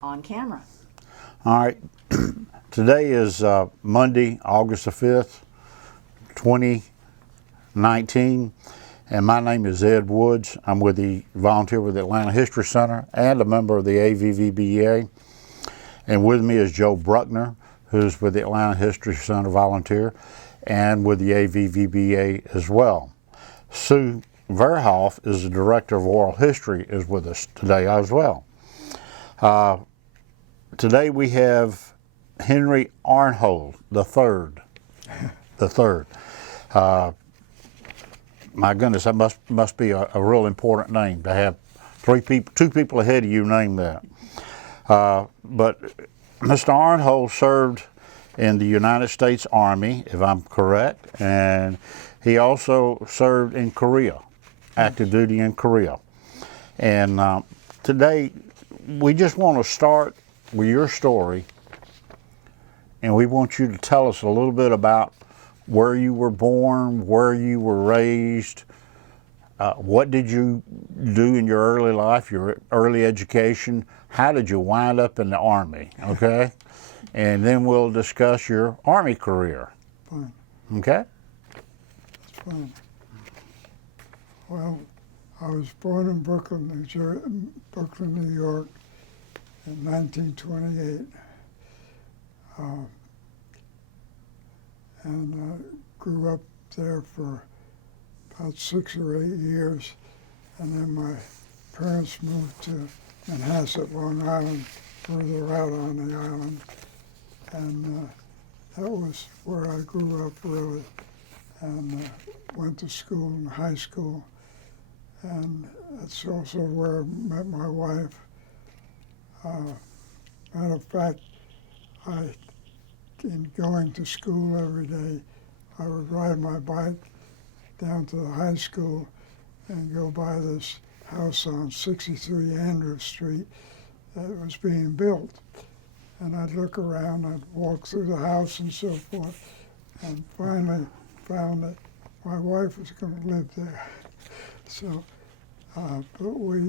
on camera. All right, today is Monday, August the 5th, 2019, and my name is Ed Woods. I'm volunteer with the Atlanta History Center and a member of the AVVBA. And with me is Joe Bruckner, who's with the Atlanta History Center volunteer and with the AVVBA as well. Sue Verhoff is the Director of Oral History, is with us today as well. Today we have Henry Ahrenhold the third. My goodness, that must be a real important name to have two people ahead of you name that. But Mr. Ahrenhold served in the United States Army, if I'm correct, and he also served in Korea, active duty in Korea. And today we just want to start with your story, and we want you to tell us a little bit about where you were born, where you were raised, what did you do in your early life, your early education, how did you wind up in the Army, okay? And then we'll discuss your Army career. Fine. Okay? That's fine. Well, I was born in Brooklyn, New York in 1928. And I grew up there for about 6 or 8 years. And then my parents moved to Manhasset, Long Island, further out on the island. And that was where I grew up, really. And went to school in high school. And that's also where I met my wife. Matter of fact, in going to school every day, I would ride my bike down to the high school and go by this house on 63 Andrew Street that was being built. And I'd look around, I'd walk through the house and so forth, and finally found that my wife was going to live there. So, but we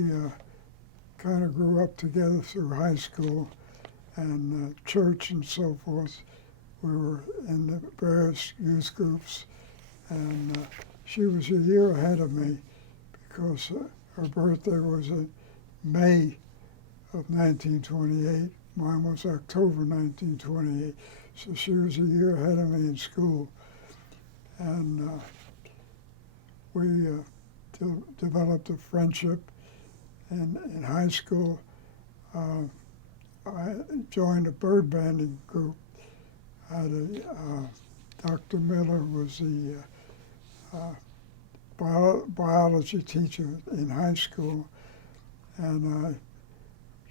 kind of grew up together through high school and church and so forth. We were in the various youth groups, and she was a year ahead of me because her birthday was in May of 1928. Mine was October 1928, so she was a year ahead of me in school. And we developed a friendship. And in high school, I joined a bird banding group. Dr. Miller was the biology teacher in high school, and I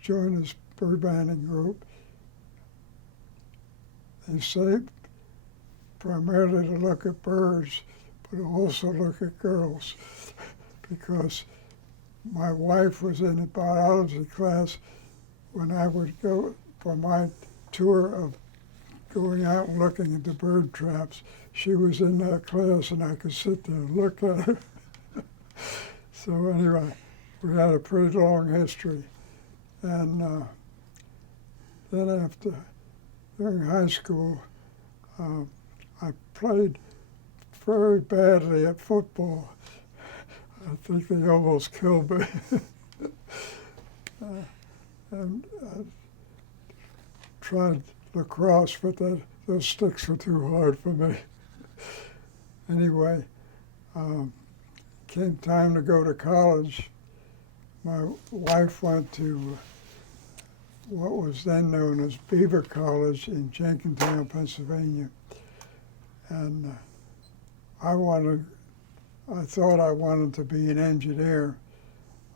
joined this bird banding group. They say primarily to look at birds, but also look at girls, because my wife was in a biology class when I would go for my tour of going out and looking at the bird traps. She was in that class and I could sit there and look at her. So anyway, we had a pretty long history. And then during high school, I played very badly at football. I think they almost killed me. And I tried lacrosse, but those sticks were too hard for me. Anyway, came time to go to college. My wife went to what was then known as Beaver College in Jenkintown, Pennsylvania. And I thought I wanted to be an engineer.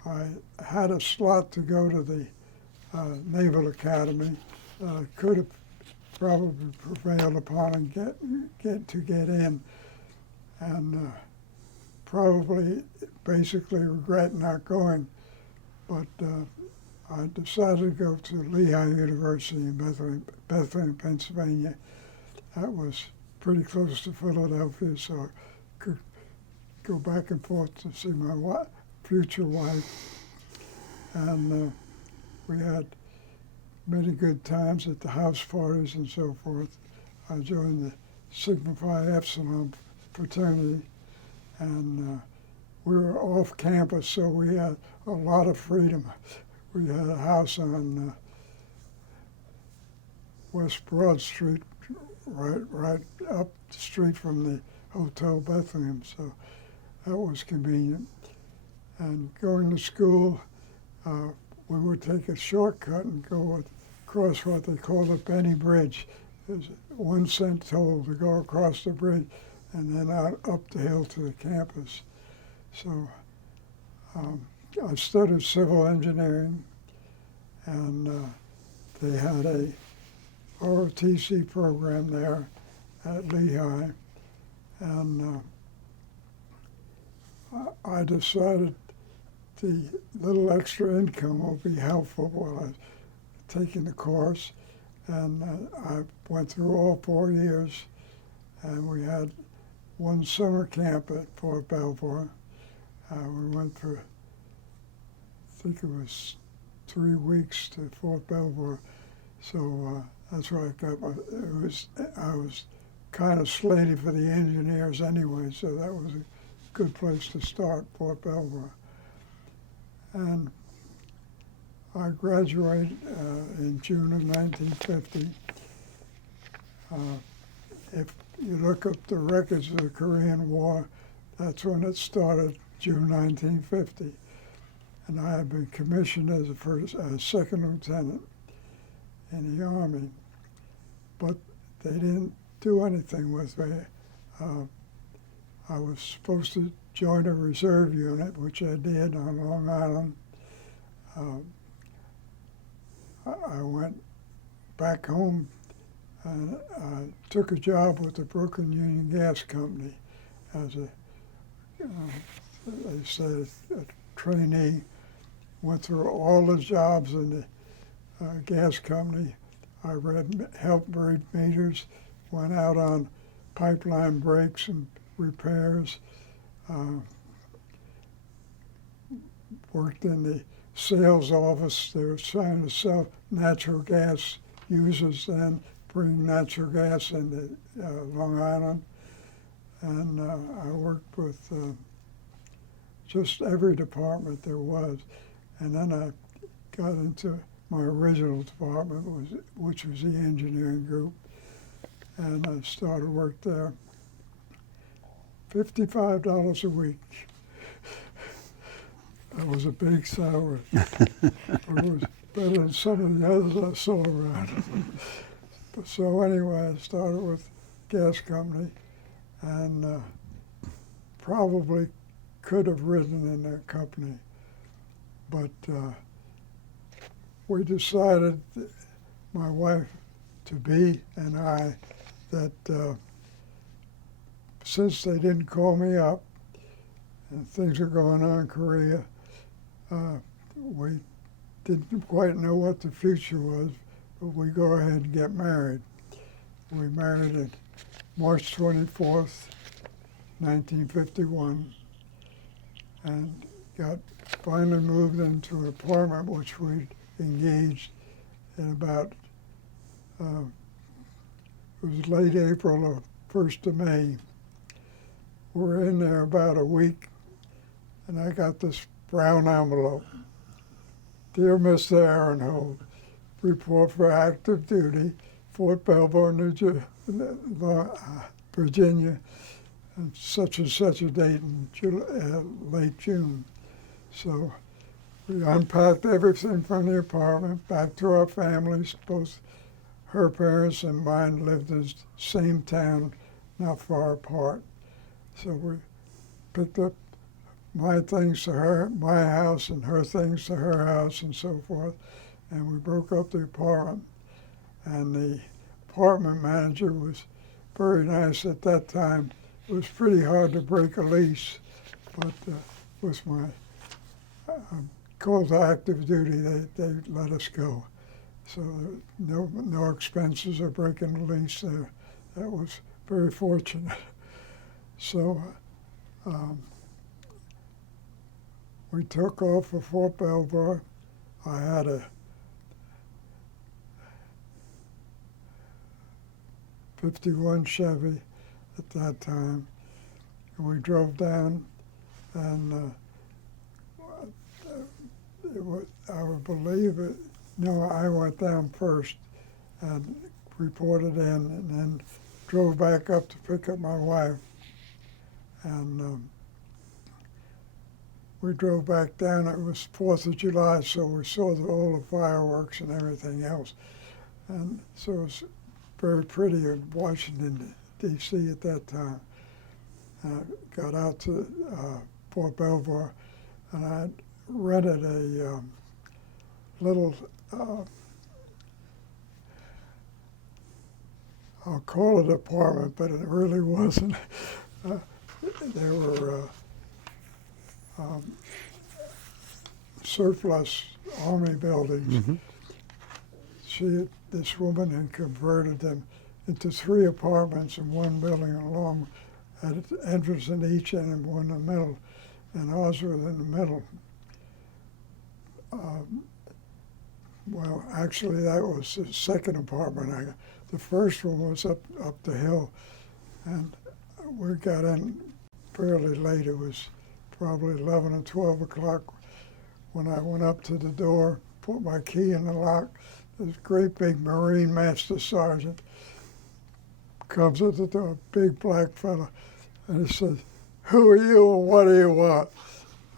I had a slot to go to the Naval Academy. Could have probably prevailed upon and get in, and probably basically regret not going. But I decided to go to Lehigh University in Bethlehem, Pennsylvania. That was pretty close to Philadelphia, so I could go back and forth to see my future wife. And we had many good times at the house parties and so forth. I joined the Sigma Phi Epsilon fraternity, and we were off campus, so we had a lot of freedom. We had a house on West Broad Street, right up the street from the Hotel Bethlehem, so that was convenient. And going to school, we would take a shortcut and go across what they call the Benny Bridge. There's a 1 cent toll to go across the bridge and then out up the hill to the campus. So I studied civil engineering, and they had a ROTC program there at Lehigh, and I decided the little extra income will be helpful while I was taking the course, and I went through all 4 years, and we had one summer camp at Fort Belvoir. We went for, I think it was 3 weeks to Fort Belvoir, so that's where I got my, I was kind of slated for the engineers anyway, so that was a good place to start, Fort Belvoir. And I graduated in June of 1950. If you look up the records of the Korean War, that's when it started, June 1950. And I had been commissioned as a second lieutenant in the Army, but they didn't do anything with me. I was supposed to join a reserve unit, which I did on Long Island. I went back home and took a job with the Brooklyn Union Gas Company as a, they said, a trainee. Went through all the jobs in the gas company. I helped read meters, went out on pipeline breaks and repairs, worked in the sales office. They were trying to sell natural gas users then, bring natural gas into Long Island. And I worked with just every department there was. And then I got into my original department, which was the engineering group. And I started work there. $55 a week. That was a big salary. It was better than some of the others I saw around. But so anyway, I started with gas company, and probably could have ridden in that company. But we decided, my wife to be and I, that since they didn't call me up and things are going on in Korea, we didn't quite know what the future was, but we go ahead and get married. We married on March 24th, 1951, and got finally moved into an apartment which we engaged in about, it was late April or 1st of May. We were in there about a week, and I got this brown envelope. Dear Mr. Ahrenhold, report for active duty, Fort Belvoir, Virginia, and such a date in late June. So we unpacked everything from the apartment, back to our families. Both her parents and mine lived in the same town, not far apart. So we picked up my things to her, my house, and her things to her house, and so forth. And we broke up the apartment. And the apartment manager was very nice at that time. It was pretty hard to break a lease, but with my call to active duty, they let us go. So no expenses of breaking the lease there. That was very fortunate. So we took off for Fort Belvoir. I had a '51 Chevy at that time. And we drove down, and I would believe it. No, I went down first and reported in, and then drove back up to pick up my wife. And we drove back down. It was 4th of July, so we saw all the fireworks and everything else. And so it was very pretty in Washington, D.C. at that time. I got out to Fort Belvoir, and I rented a little, I'll call it apartment, but it really wasn't. There were surplus army buildings. This woman had converted them into 3 apartments in one building along, had an entrance in each and one in the middle, and ours was in the middle. Well, actually, that was the second apartment I got. The first one was up the hill, and we got in fairly late. It was probably 11 or 12 o'clock when I went up to the door, put my key in the lock. This great big Marine Master Sergeant comes at the door, big black fella, and he said, "Who are you and what do you want?"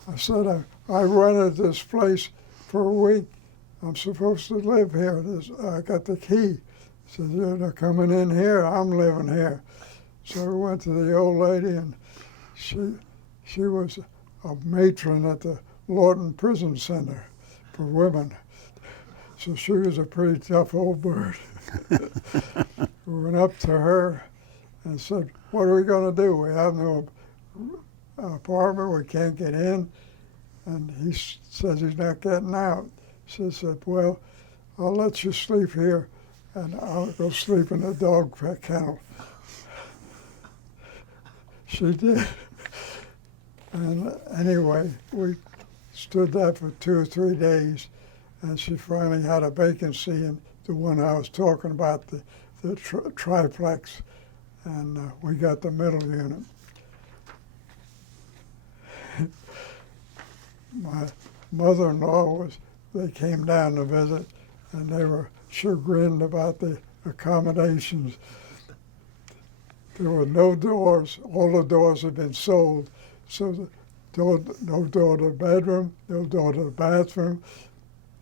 I said, I rented this place for a week. I'm supposed to live here. I got the key. He said, "You're not coming in here. I'm living here." So we went to the old lady, and she was a matron at the Lawton Prison Center for women. So she was a pretty tough old bird. We went up to her and said, "What are we going to do? We have no apartment. We can't get in." And he says he's not getting out. She said, "Well, I'll let you sleep here, and I'll go sleep in the dog kennel." She did. And anyway, we stood there for 2 or 3 days, and she finally had a vacancy in the one I was talking about, the triplex, and we got the middle unit. My mother-in-law they came down to visit, and they were chagrined about the accommodations. There were no doors. All the doors had been sold. So no door to the bedroom, no door to the bathroom,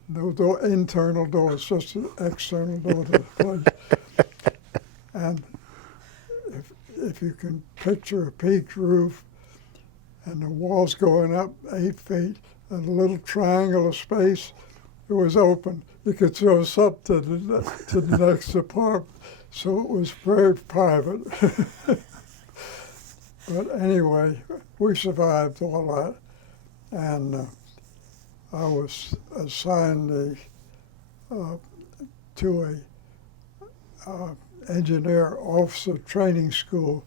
no internal doors, just an external door to the place. And if you can picture a peaked roof and the walls going up 8 feet and a little triangle of space, it was open. You could throw us up to the next apartment. So it was very private. But anyway, we survived all that. And I was assigned to a engineer officer training school,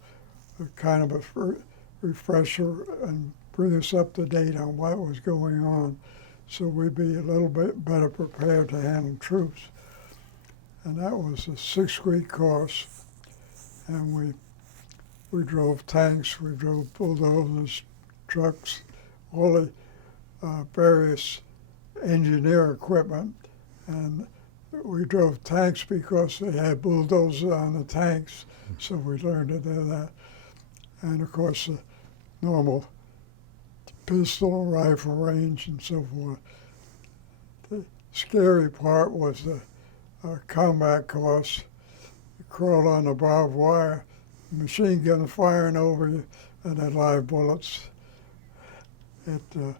a kind of a refresher and bring us up to date on what was going on, so we'd be a little bit better prepared to handle troops. And that was a 6-week course, and we drove tanks, we drove bulldozers, trucks, all the various engineer equipment, and we drove tanks because they had bulldozers on the tanks, so we learned to do that. And of course, the normal pistol and rifle range and so forth. The scary part was the combat course. You crawl on the barbed wire, machine gun firing over you, and then live bullets. You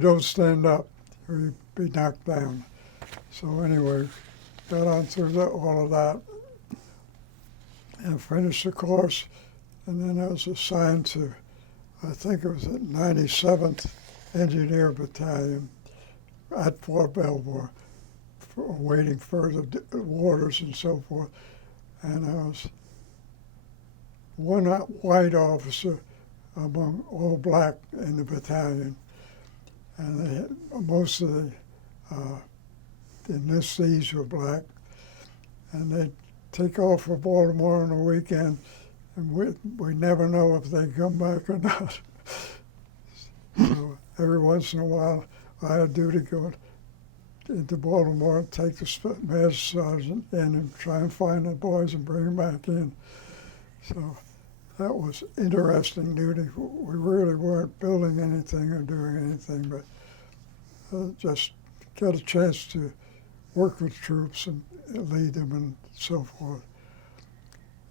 don't stand up or you'd be knocked down. So anyway, got on through all of that and finished the course, and then I was assigned to, I think it was the 97th Engineer Battalion at Fort Belvoir, awaiting further orders and so forth. And I was one white officer among all black in the battalion. And most of the enlistees were black. And they take off for Baltimore on the weekend, and we never know if they come back or not. So every once in a while, I had duty go into Baltimore and take the master sergeant in and try and find the boys and bring them back in. So that was interesting duty. We really weren't building anything or doing anything, but just get a chance to work with troops and lead them and so forth.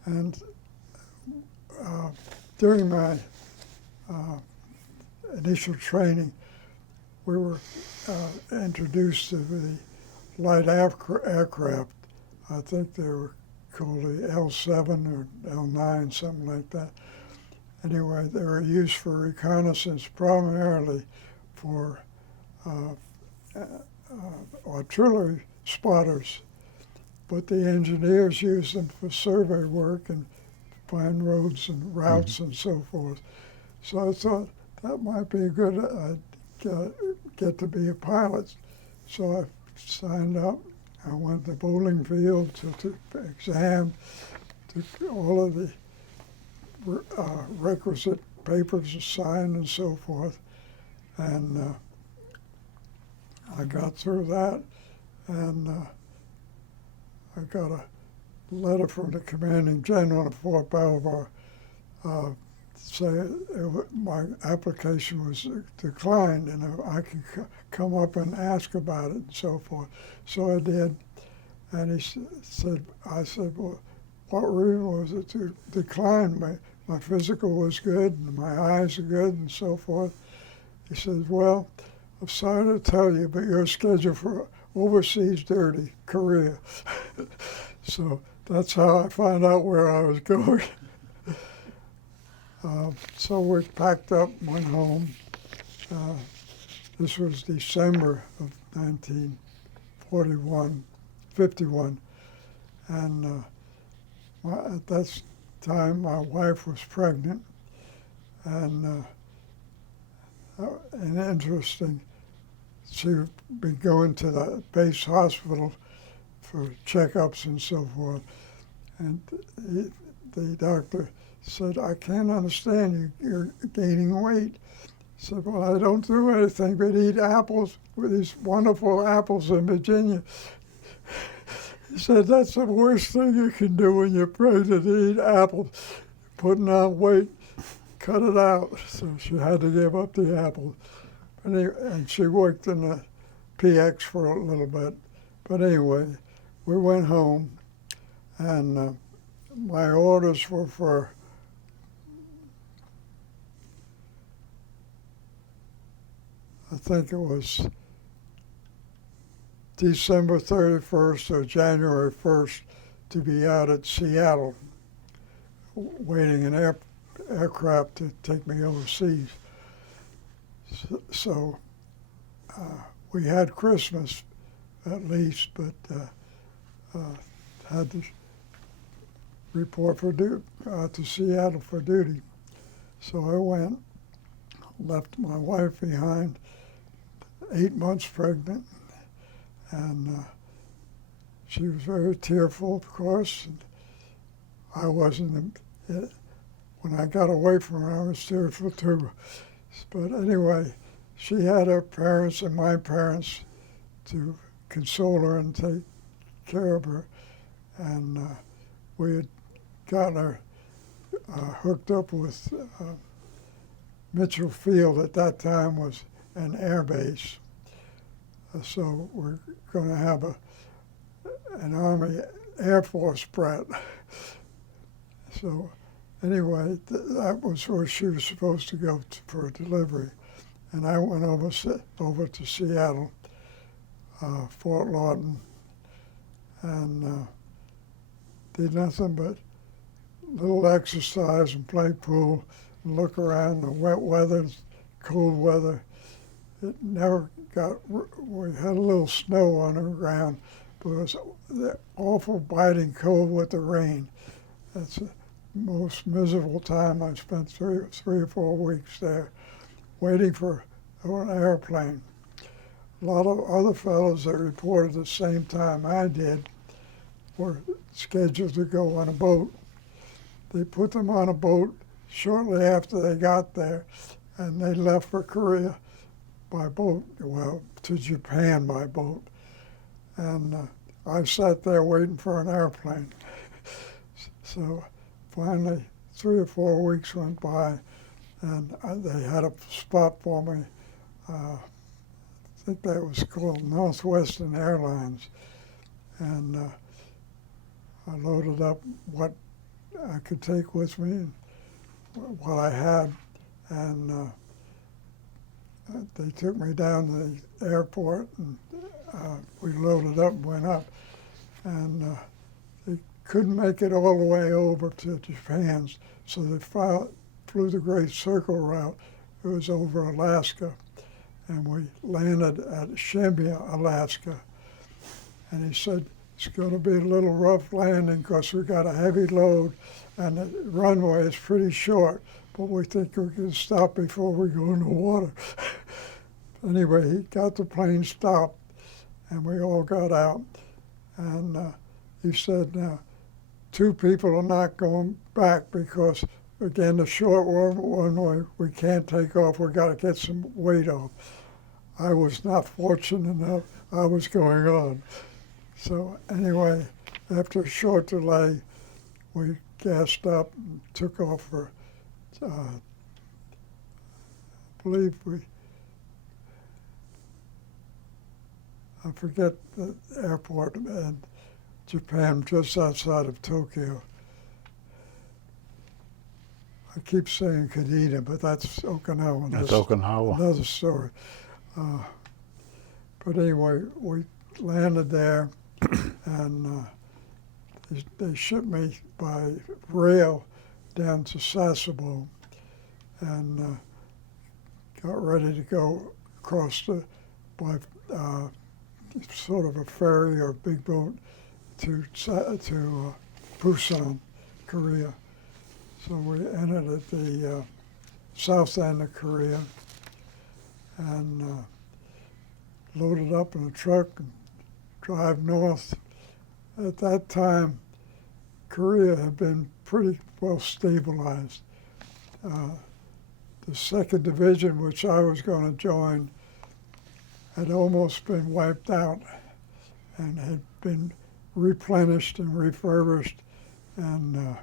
And during my initial training, we were introduced to the light aircraft. I think they were called the L7 or L9, something like that. Anyway, they were used for reconnaissance primarily for artillery spotters, but the engineers used them for survey work and find roads and routes and so forth. So I thought that might be a good get to be a pilot. So I signed up. I went to the bowling field, to exam, took all of the requisite papers signed and so forth, and I got through that, and I got a letter from the commanding general of Fort Belvoir saying my application was declined and I could come up and ask about it and so forth. So I did, and I said, well, what reason was it to decline? My physical was good and my eyes are good and so forth. He says, well, I'm sorry to tell you, but you're scheduled for overseas duty, Korea. So that's how I found out where I was going. So we packed up and went home. This was December of 51, and at that time my wife was pregnant, and interesting, she'd been going to the base hospital for checkups and so forth, and the doctor said, I can't understand you, you're gaining weight. I said, well, I don't do anything but eat apples, with these wonderful apples in Virginia. He said, that's the worst thing you can do when you're pregnant, eat apples. Putting on weight, cut it out. So she had to give up the apples. And she worked in the PX for a little bit. But anyway, we went home, and my orders were for I think it was December 31st or January 1st to be out at Seattle, waiting an aircraft to take me overseas. So we had Christmas at least, but had to report for to Seattle for duty. So I went, left my wife behind, 8 months pregnant, and she was very tearful, of course. And I wasn't. When I got away from her, I was tearful too. But anyway, she had her parents and my parents to console her and take care of her, and we had gotten her hooked up with Mitchell Field. At that time was an air base. So we're going to have an Army Air Force brat. So anyway, that was where she was supposed to go for a delivery. And I went over to Seattle, Fort Lawton, and did nothing but little exercise and play pool and look around the wet weather, cold weather. It never got, we had a little snow on the ground, but it was the awful biting cold with the rain. That's the most miserable time. I spent three or 4 weeks there waiting for an airplane. A lot of other fellows that reported the same time I did were scheduled to go on a boat. They put them on a boat shortly after they got there, and they left for Korea by boat, well, to Japan by boat. And I sat there waiting for an airplane. So finally, 3 or 4 weeks went by, and they had a spot for me. I think that was called Northwestern Airlines. And I loaded up what I could take with me and what I had, and they took me down to the airport, and we loaded up and went up, and they couldn't make it all the way over to Japan, so they flew the Great Circle route. It was over Alaska, and we landed at Shemya, Alaska, and he said, it's going to be a little rough landing because we got a heavy load, and the runway is pretty short, but we think we can stop before we go in the water. Anyway, he got the plane stopped, and we all got out, and he said, now, 2 people are not going back because, again, the short runway, we can't take off, we got to get some weight off. I was not fortunate enough, I was going on. So anyway, after a short delay, we gassed up and took off for, I believe I forget the airport in Japan, just outside of Tokyo. I keep saying Kadena, but that's Okinawa. That's Okinawa. Another story. But anyway, we landed there, and they shipped me by rail down to Sasebo, and got ready to go across by sort of a ferry or a big boat to Busan, Korea. So we entered at the south end of Korea, and loaded up in a truck and drive north. At that time, Korea had been pretty well stabilized. The 2nd Division, which I was going to join, had almost been wiped out and had been replenished and refurbished, and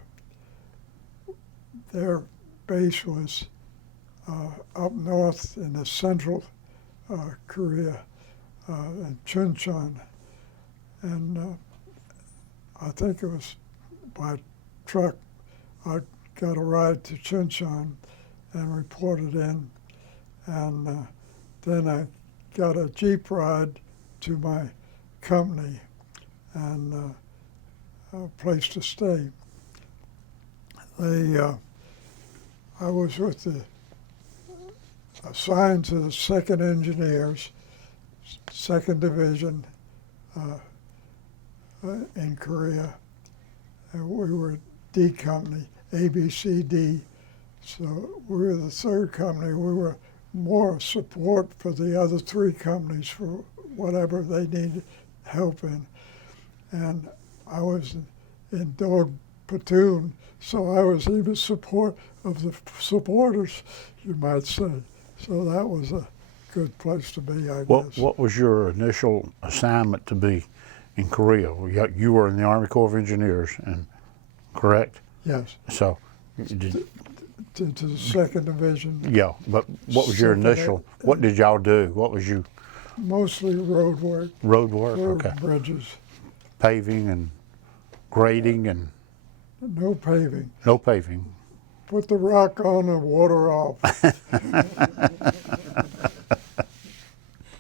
their base was up north in the central Korea, in Chuncheon. And I think it was by truck, I got a ride to Chuncheon and reported in, and then I got a Jeep ride to my company and a place to stay. I was assigned to the 2nd Engineers, 2nd Division in Korea. And we were D company, ABCD. So we were the 3rd company. We were more support for the other 3 companies for whatever they needed help in. And I was in dog platoon, so I was even support of the supporters, you might say. So that was a good place to be, I guess. What was your initial assignment to be in Korea? You were in the Army Corps of Engineers, and correct? Yes. So, to the 2nd Division. Yeah, but what was your initial? What did y'all do? What was you? Mostly road work. Road work. Road Okay. bridges. Paving and grading and. No paving. No paving. Put the rock on and water off.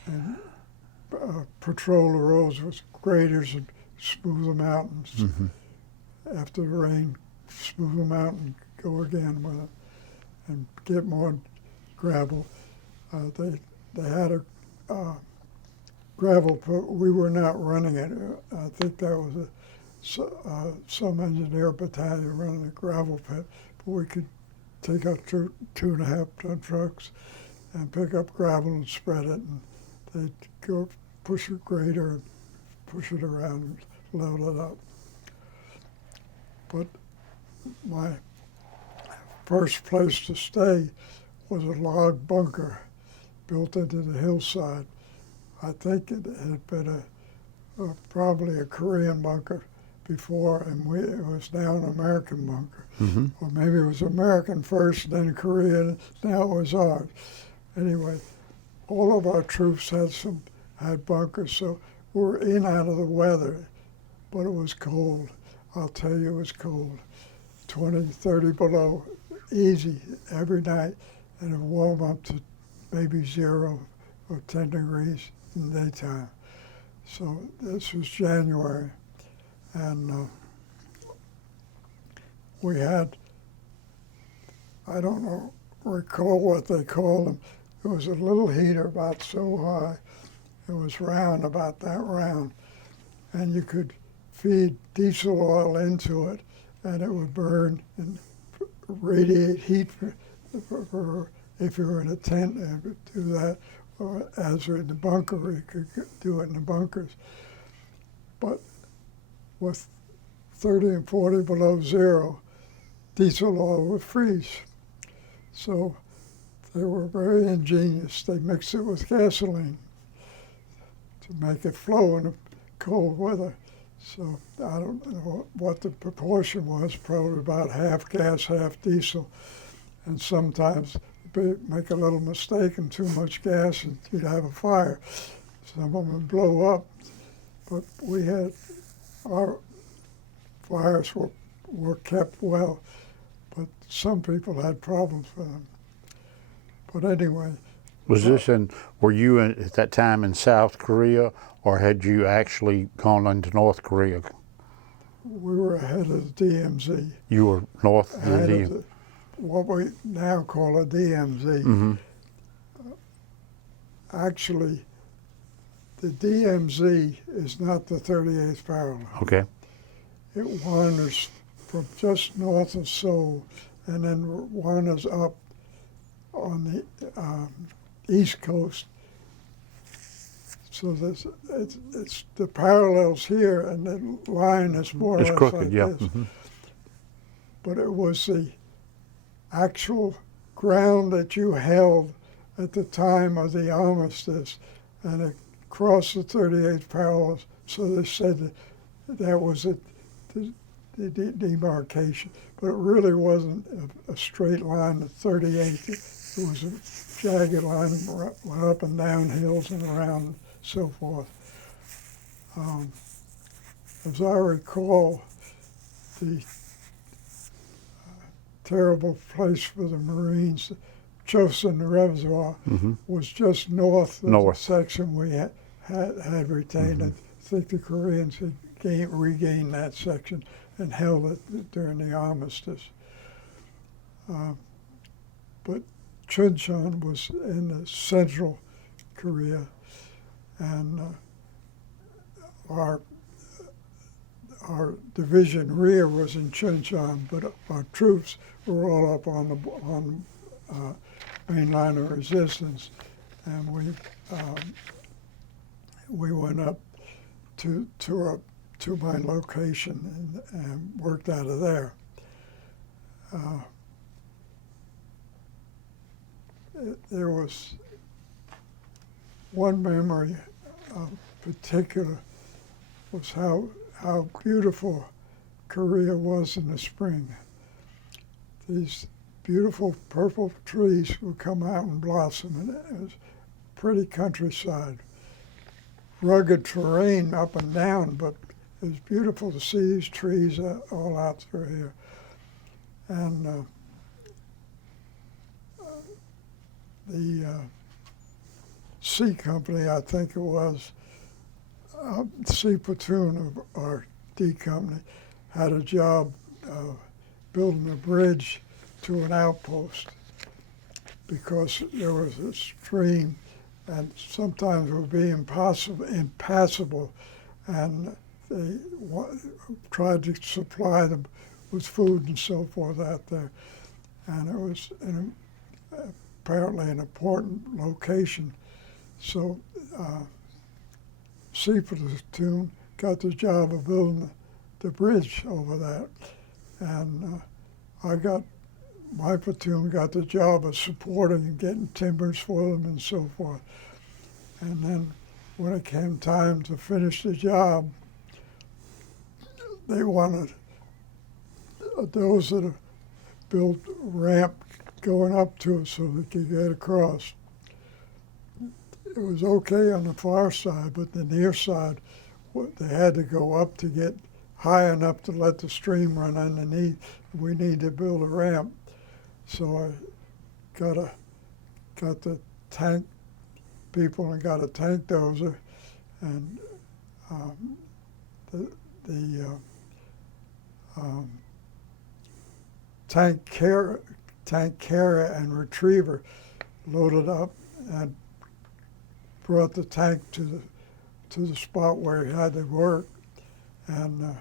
And patrol the roads with graders and smooth them out. And after the rain, smooth them out and go again with it and get more gravel. They had a gravel pit. We were not running it. I think that was some engineer battalion running a gravel pit, but we could take out 2.5-ton trucks and pick up gravel and spread it, and they'd go push a grader and push it around and load it up. But my first place to stay was a log bunker built into the hillside. I think it had been probably a Korean bunker before, and it was now an American bunker. Mm-hmm. Or maybe it was American first, then Korean, now it was ours. Anyway, all of our troops had bunkers, so we were in out of the weather, but it was cold. I'll tell you, it was cold. 20, 30 below, easy every night, and it warm up to maybe 0 or 10 degrees in the daytime. So this was January, and we had, I don't know, recall what they called them. It was a little heater about so high. It was round, about that round, and you could feed diesel oil into it, and it would burn and radiate heat for if you were in a tent and could do that, or as you're in the bunker, you could do it in the bunkers. But with 30 and 40 below 0, diesel oil would freeze. So they were very ingenious. They mixed it with gasoline to make it flow in the cold weather. So I don't know what the proportion was, probably about half gas, half diesel. And sometimes you'd make a little mistake and too much gas and you'd have a fire. Some of them would blow up. But we had, our fires were kept well, but some people had problems with them. But anyway. Was this were you at that time in South Korea, or had you actually gone into North Korea? We were ahead of the DMZ. You were north of the DMZ? What we now call a DMZ. Mm-hmm. Actually, the DMZ is not the 38th parallel. Okay. It wanders from just north of Seoul and then wanders up on the East Coast. So it's the parallels here, and the line is more or less crooked, like yeah. this. Mm-hmm. But it was the actual ground that you held at the time of the armistice, and it crossed the 38th parallels. So they said that was the demarcation, but it really wasn't a straight line. The 38th, it was a jagged line, went up and down hills and around and so forth. As I recall, the terrible place for the Marines, Chosin Reservoir, Mm-hmm. was just north of North. the section we had retained. Mm-hmm. I think the Koreans had regained that section and held it during the armistice. But Chuncheon was in the central Korea, and our division rear was in Chuncheon, but our troops were all up on the main line of resistance, and we went up to my location and worked out of there. There was one memory particular was how beautiful Korea was in the spring. These beautiful purple trees would come out and blossom, and it was pretty countryside. Rugged terrain up and down, but it was beautiful to see these trees all out through here. And the C Company, I think it was, C Platoon of our D Company, had a job building a bridge to an outpost because there was a stream and sometimes it would be impassable, and they tried to supply them with food and so forth out there. And it was apparently an important location. So C Platoon got the job of building the bridge over that. And my platoon got the job of supporting and getting timbers for them and so forth. And then when it came time to finish the job, they wanted those that built a ramp going up to it so they could get across. It was okay on the far side, but the near side, they had to go up to get high enough to let the stream run underneath. We need to build a ramp. So I got the tank people and got a tank dozer, and the tank carrier and retriever loaded up and brought the tank to the spot where he had to work, and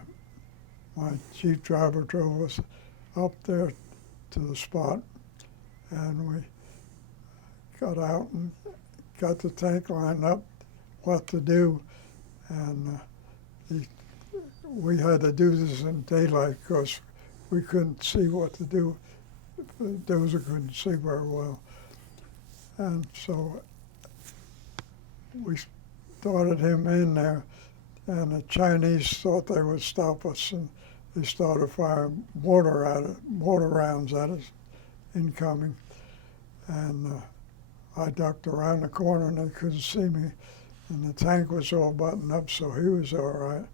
my chief driver drove us up there to the spot, and we got out and got the tank lined up, what to do, and we had to do this in daylight because we couldn't see what to do. The dozer couldn't see very well, and so we started him in there, and the Chinese thought they would stop us, and they started firing mortar rounds at us incoming, and I ducked around the corner and they couldn't see me, and the tank was all buttoned up, so he was all right.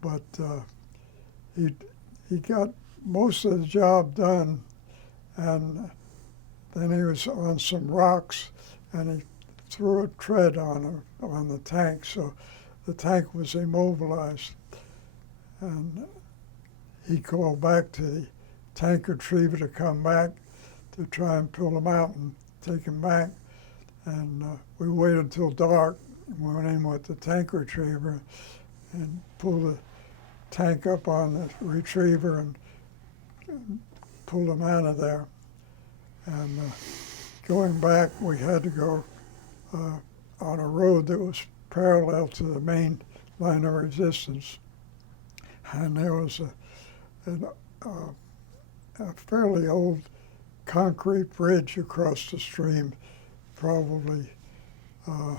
But he got most of the job done, and then he was on some rocks, and he threw a tread on the tank, so the tank was immobilized. And he called back to the tank retriever to come back to try and pull him out and take him back. And we waited until dark, and we went in with the tank retriever and pulled the tank up on the retriever and pulled him out of there. And going back, we had to go on a road that was parallel to the main line of resistance. And there was a fairly old concrete bridge across the stream, probably, I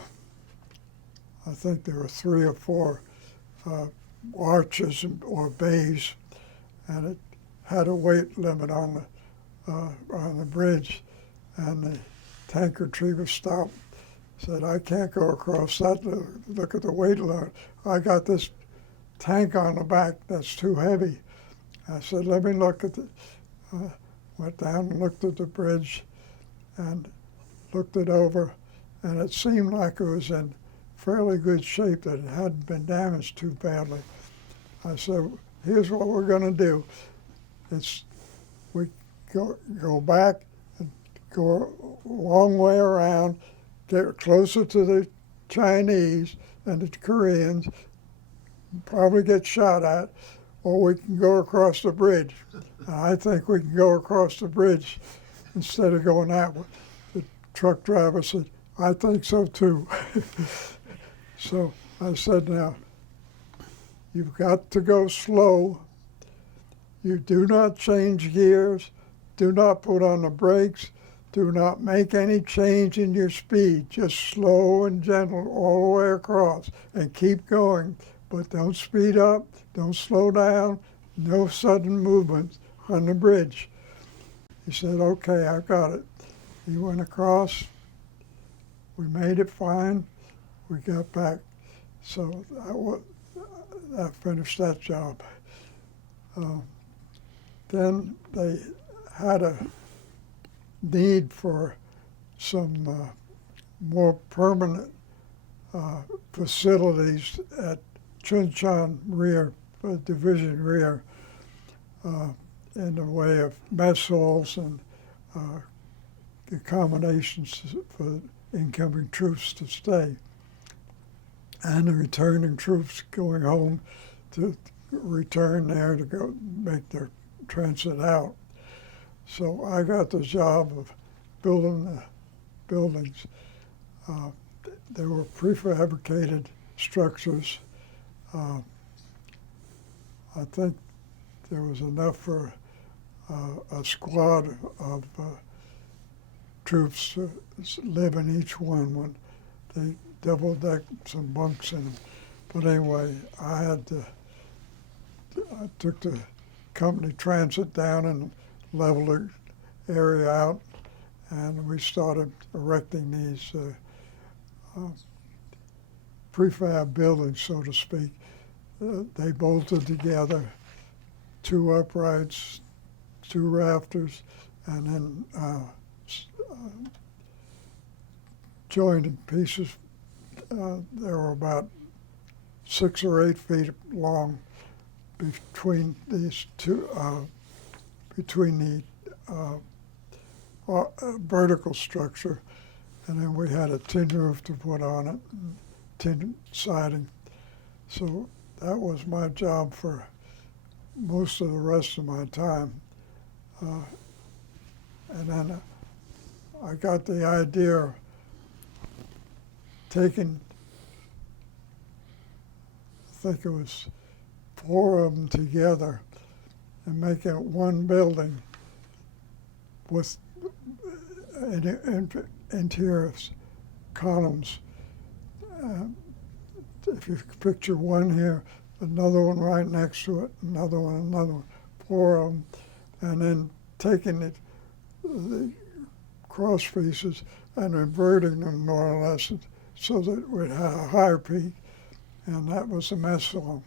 think there were 3 or 4 arches or bays, and it had a weight limit on the bridge, and the tank retriever stopped, said, "I can't go across that, look at the weight limit. I got this tank on the back that's too heavy." I said, "Let me look at went down and looked at the bridge and looked it over, and it seemed like it was in fairly good shape, that it hadn't been damaged too badly." I said, "Here's what we're going to do. We go back and go a long way around, get closer to the Chinese and the Koreans, probably get shot at, or we can go across the bridge. I think we can go across the bridge instead of going that way." The truck driver said, "I think so too." So I said, "Now, you've got to go slow. You do not change gears. Do not put on the brakes. Do not make any change in your speed. Just slow and gentle all the way across, and keep going. But don't speed up. Don't slow down. No sudden movements on the bridge." He said, "Okay, I got it." He went across. We made it fine. We got back. So I finished that job. Then they had a need for some more permanent facilities at Chuncheon Rear, Division Rear, in the way of mess halls and accommodations for incoming troops to stay, and the returning troops going home to return there to go make their transit out. So I got the job of building the buildings. They were prefabricated structures. I think there was enough for a squad of troops to live in each one when they double-decked some bunks in them. But anyway, I took the company transit down and leveled the area out, and we started erecting these prefab buildings, so to speak. They bolted together 2 uprights, 2 rafters, and then jointed pieces. They were about 6 or 8 feet long between these two, between the vertical structure, and then we had a tin roof to put on it, and tin siding. So that was my job for most of the rest of my time. And then I got the idea of taking, I think it was 4 of them together and making one building with interior columns. If you picture one here, another one right next to it, another one, 4 of them, and then taking the cross pieces and inverting them more or less so that we'd have a higher peak, and that was the mess hall.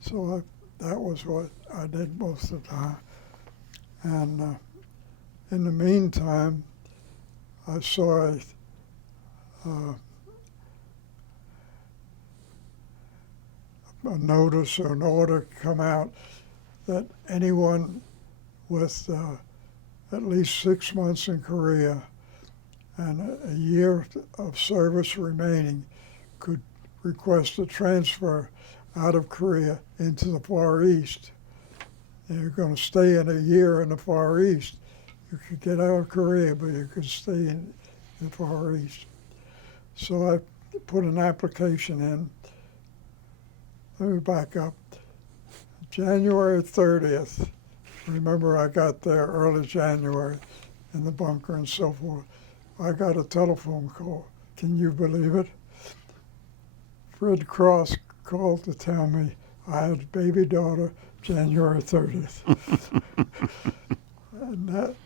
So that was what I did most of the time. And in the meantime, I saw a notice or an order come out that anyone with at least 6 months in Korea and a year of service remaining could request a transfer out of Korea into the Far East. And you're going to stay in a year in the Far East. You could get out of Korea, but you could stay in the Far East. So I put an application in. Let me back up. January 30th, remember I got there early January in the bunker and so forth. I got a telephone call. Can you believe it? Fred Cross called to tell me I had a baby daughter January 30th. And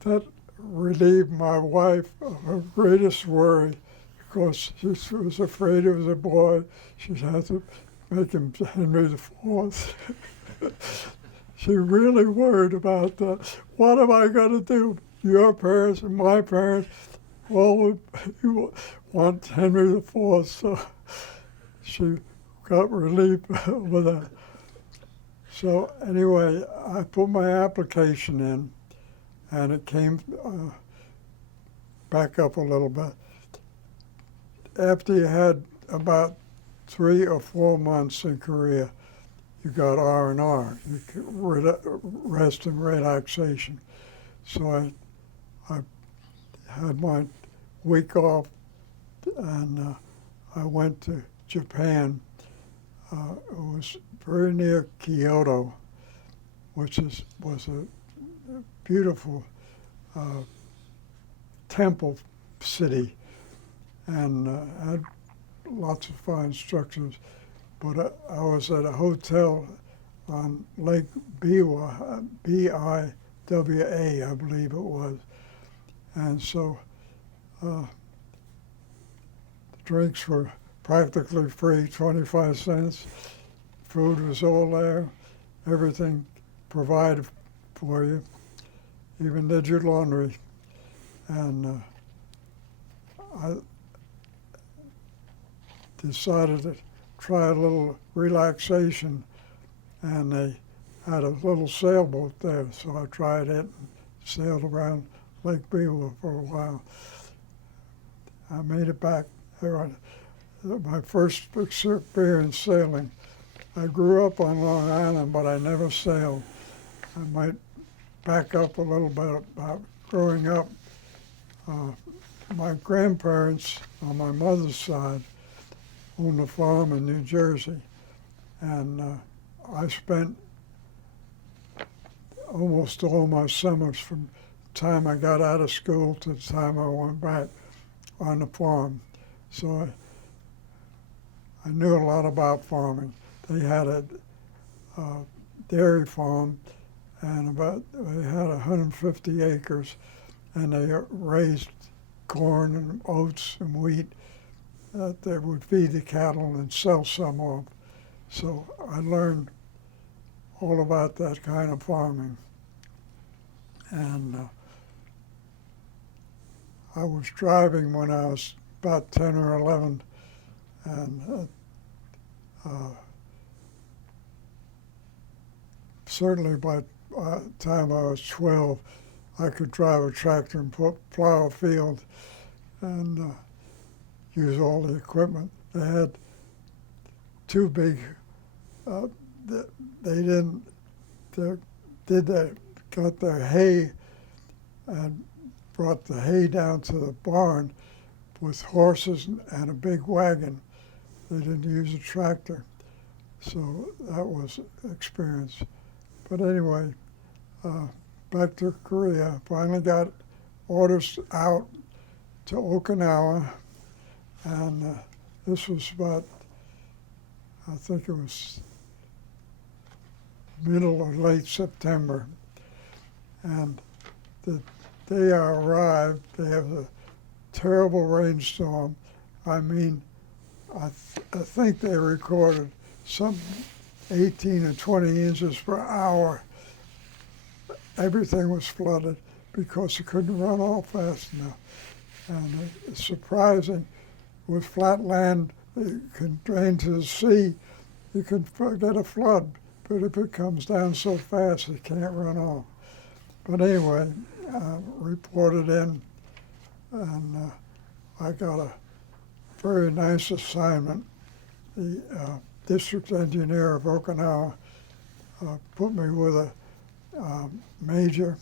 that relieved my wife of her greatest worry, because she was afraid it was a boy. She'd have to make him Henry IV. She really worried about that. What am I going to do? Your parents and my parents all want Henry IV, so she got relief over that. So anyway, I put my application in, and it came back up a little bit. After you had about 3 or 4 months in Korea, you got R&R, rest and relaxation. So I had my week off, and I went to Japan. It was very near Kyoto, which was a beautiful temple city, and had lots of fine structures. But I was at a hotel on Lake Biwa, B-I-W-A, I believe it was. And so the drinks were practically free, 25 cents. Food was all there, everything provided for you, even did your laundry. And I decided to try a little relaxation, and they had a little sailboat there, so I tried it and sailed around Lake Biwa for a while. I made it back there. My first experience sailing. I grew up on Long Island, but I never sailed. I might back up a little bit about growing up. My grandparents on my mother's side owned a farm in New Jersey, and I spent almost all my summers from the time I got out of school to the time I went back on the farm. So I knew a lot about farming. They had a dairy farm, and they had 150 acres, and they raised corn and oats and wheat that they would feed the cattle and sell some of. So I learned all about that kind of farming. And I was driving when I was about 10 or 11, and certainly by the time I was 12, I could drive a tractor and plow a field and use all the equipment. They had two big, got their hay and brought the hay down to the barn with horses and a big wagon. They didn't use a tractor. So that was an experience. But anyway, back to Korea. Finally got orders out to Okinawa, and this was about, I think it was middle or late September. And the day I arrived, they have a terrible rainstorm. I mean, I think they recorded some 18 or 20 inches per hour. Everything was flooded because it couldn't run off fast enough. And it's surprising, with flat land that can drain to the sea, you can get a flood. But if it comes down so fast, it can't run off. But anyway, reported in, and I got a very nice assignment. The district engineer of Okinawa put me with a major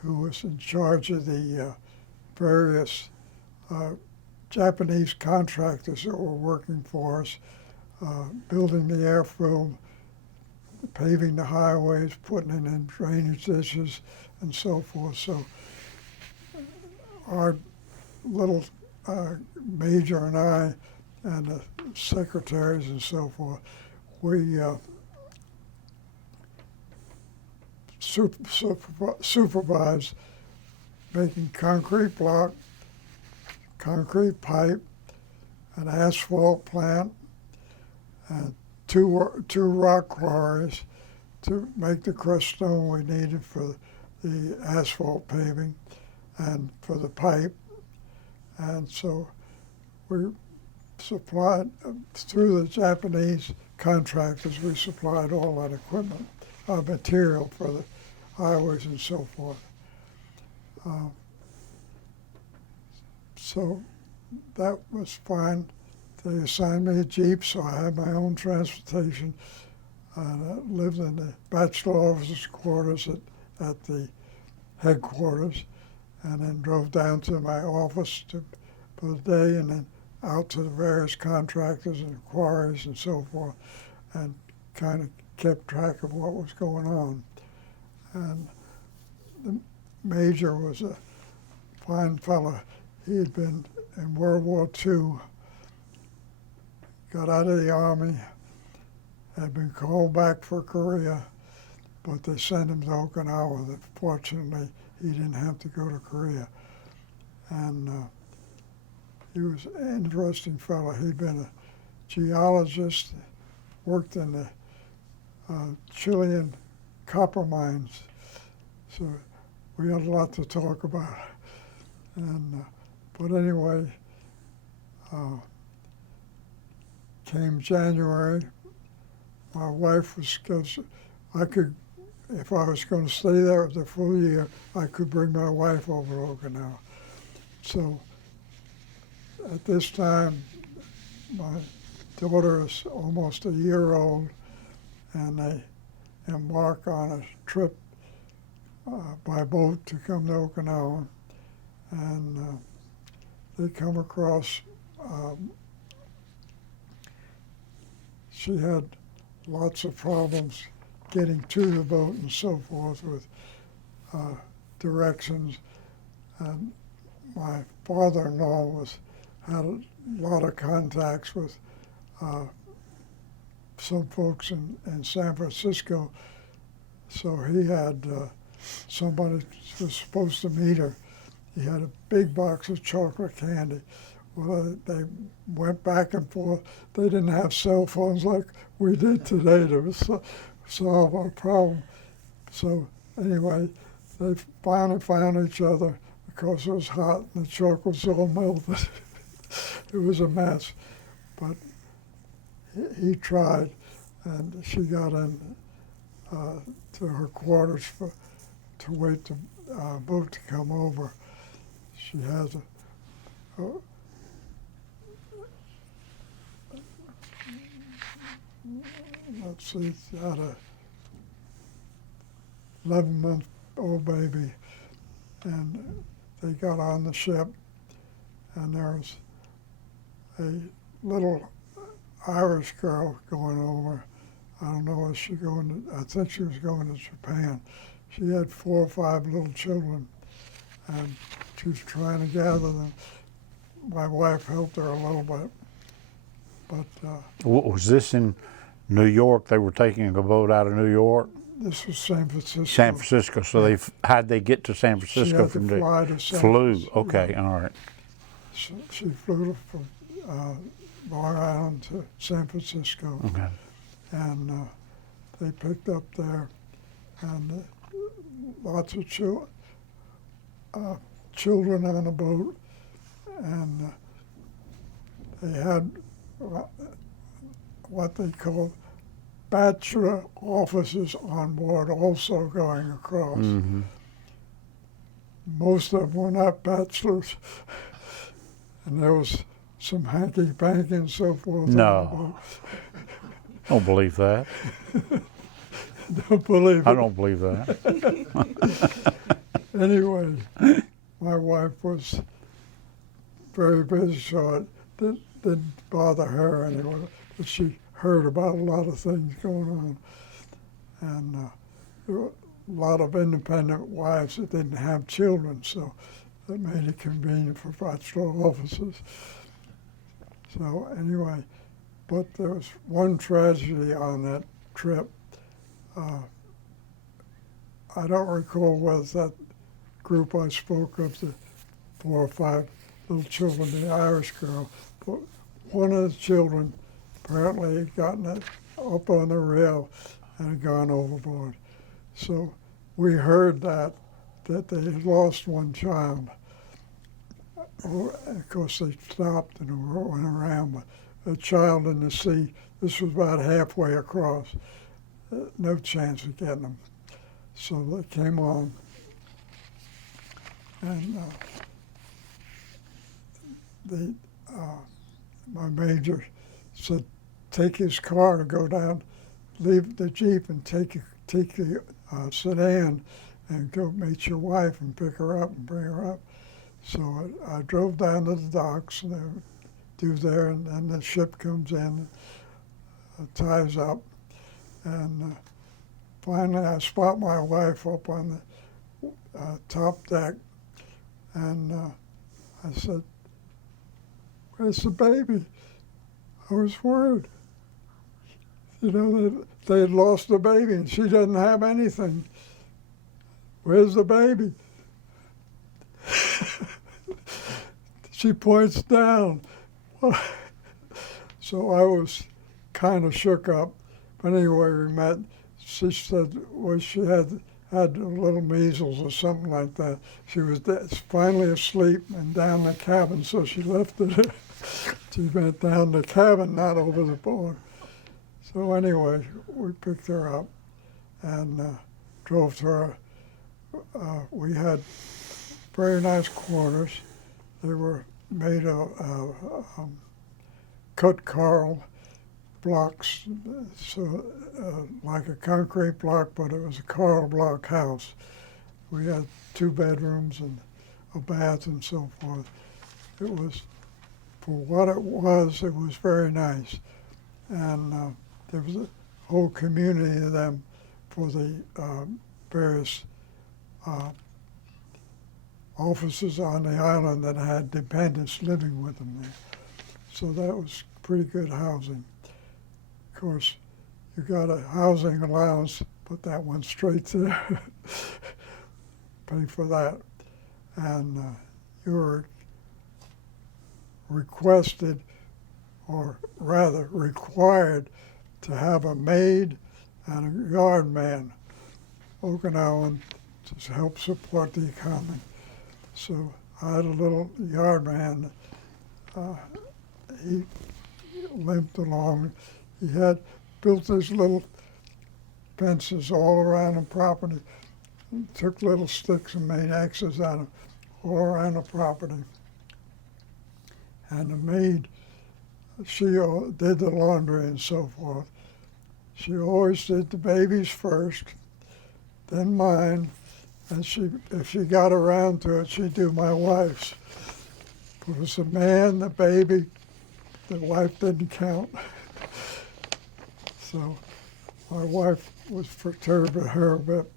who was in charge of the various Japanese contractors that were working for us, building the airfield, paving the highways, putting in drainage ditches, and so forth. So our little major and I and the secretaries and so forth, we supervised making concrete block, concrete pipe, an asphalt plant, and two rock quarries to make the crushed stone we needed for the asphalt paving and for the pipe. And so we supplied, through the Japanese contractors, we supplied all that equipment, material for the highways and so forth. So that was fine. They assigned me a Jeep, so I had my own transportation. I lived in the bachelor officers' quarters at the headquarters, and then drove down to my office for the day, and then out to the various contractors and quarries and so forth, and kind of kept track of what was going on. And the major was a fine fellow. He had been in World War II, got out of the Army, had been called back for Korea, but they sent him to Okinawa. Fortunately, he didn't have to go to Korea. And he was an interesting fellow. He'd been a geologist, worked in the Chilean copper mines. So we had a lot to talk about. And but anyway, came January, my wife was, I could, if I was going to stay there the full year, I could bring my wife over to Okinawa. So at this time, my daughter is almost a year old, and they embark on a trip by boat to come to Okinawa. And they come across, she had lots of problems getting to the boat and so forth with directions. And my father-in-law had a lot of contacts with some folks in San Francisco, so he had somebody was supposed to meet her. He had a big box of chocolate candy. Well, they went back and forth. They didn't have cell phones like we did today to solve our problem. So anyway, they finally found each other because it was hot and the chocolate was all melted. It was a mess, but he tried, and she got in to her quarters to wait the boat to come over. She has let's see, she had a 11-month-old baby, and they got on the ship, and there was a little Irish girl going over. I don't know, was she going to, I think she was going to Japan. She had 4 or 5 little children, and she was trying to gather them. My wife helped her a little bit, but Was this in New York? They were taking a boat out of New York? this was San Francisco. San Francisco. So how'd they get to San Francisco? She had from to the fly to San flew? Francisco. Okay, all right. She flew from Long Island to San Francisco, Okay. and they picked up there, and lots of children on the boat, and they had what they call bachelor officers on board also going across. Mm-hmm. Most of them were not bachelors, and there was some hanky-panky and so forth. No. On the boat. Don't believe that. Don't believe it. I don't believe that. Anyway, my wife was very busy, so it didn't bother her anyway. But she heard about a lot of things going on. And there were a lot of independent wives that didn't have children, so that made it convenient for bachelor officers. So anyway, but there was one tragedy on that trip. I don't recall whether that group I spoke of, the 4 or 5 little children, the Irish girl, but one of the children apparently had gotten it up on the rail and had gone overboard. So we heard that they had lost one child. Of course, they stopped and went around, but a child in the sea, this was about halfway across, no chance of getting them. So they came on, and my major said, take his car and go down, leave the Jeep and take the sedan and go meet your wife and pick her up and bring her up. So I drove down to the docks and they were due there, and then the ship comes in, ties up, and finally I spot my wife up on the top deck, and I said, where's the baby? I was worried. You know, they had lost the baby and she doesn't have anything. Where's the baby? She points down. So I was kind of shook up. But anyway, we met. She said, well, she had a little measles or something like that. She was finally asleep and down the cabin, so she left it. She went down the cabin, not over the board. So anyway, we picked her up and drove to her. We had very nice quarters. They were made of cut coral blocks, so like a concrete block, but it was a coral block house. We had 2 bedrooms and a bath and so forth. It was, for what it was very nice. And there was a whole community of them for the various offices on the island that had dependents living with them there. So that was pretty good housing. Of course, you got a housing allowance, but that went straight to pay for that. And you were requested, or rather required, to have a maid and a yard man, Okinawan, to help support the economy. So I had a little yard man. He limped along. He had built these little fences all around the property. He took little sticks and made X's out of them all around the property. And the maid, she did the laundry and so forth. She always did the babies first, then mine, and if she got around to it, she'd do my wife's. But it was the man, the baby, the wife didn't count. So my wife was perturbed at her a bit,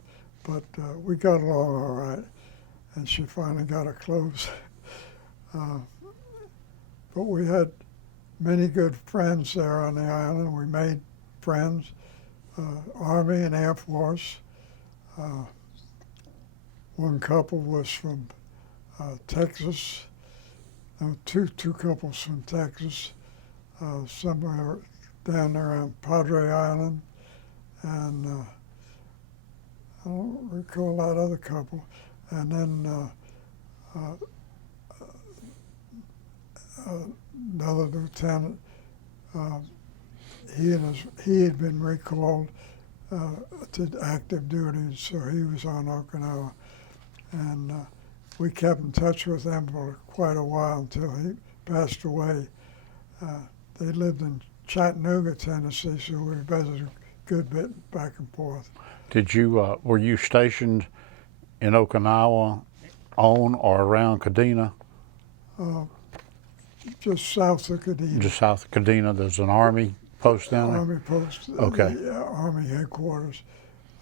but we got along all right, and she finally got her clothes. But we had many good friends there on the island. We made friends, Army and Air Force. One couple was from Texas. Two couples from Texas, somewhere down there on Padre Island, and I don't recall that other couple. And then another lieutenant, he had been recalled to active duty, so he was on Okinawa, and we kept in touch with them for quite a while until he passed away. They lived in Chattanooga, Tennessee, so we visited a good bit back and forth. Did you, were you stationed in Okinawa on or around Kadena? Just south of Kadena. Just south of Kadena, there's an Army post down there? Army post, Okay. the Army headquarters.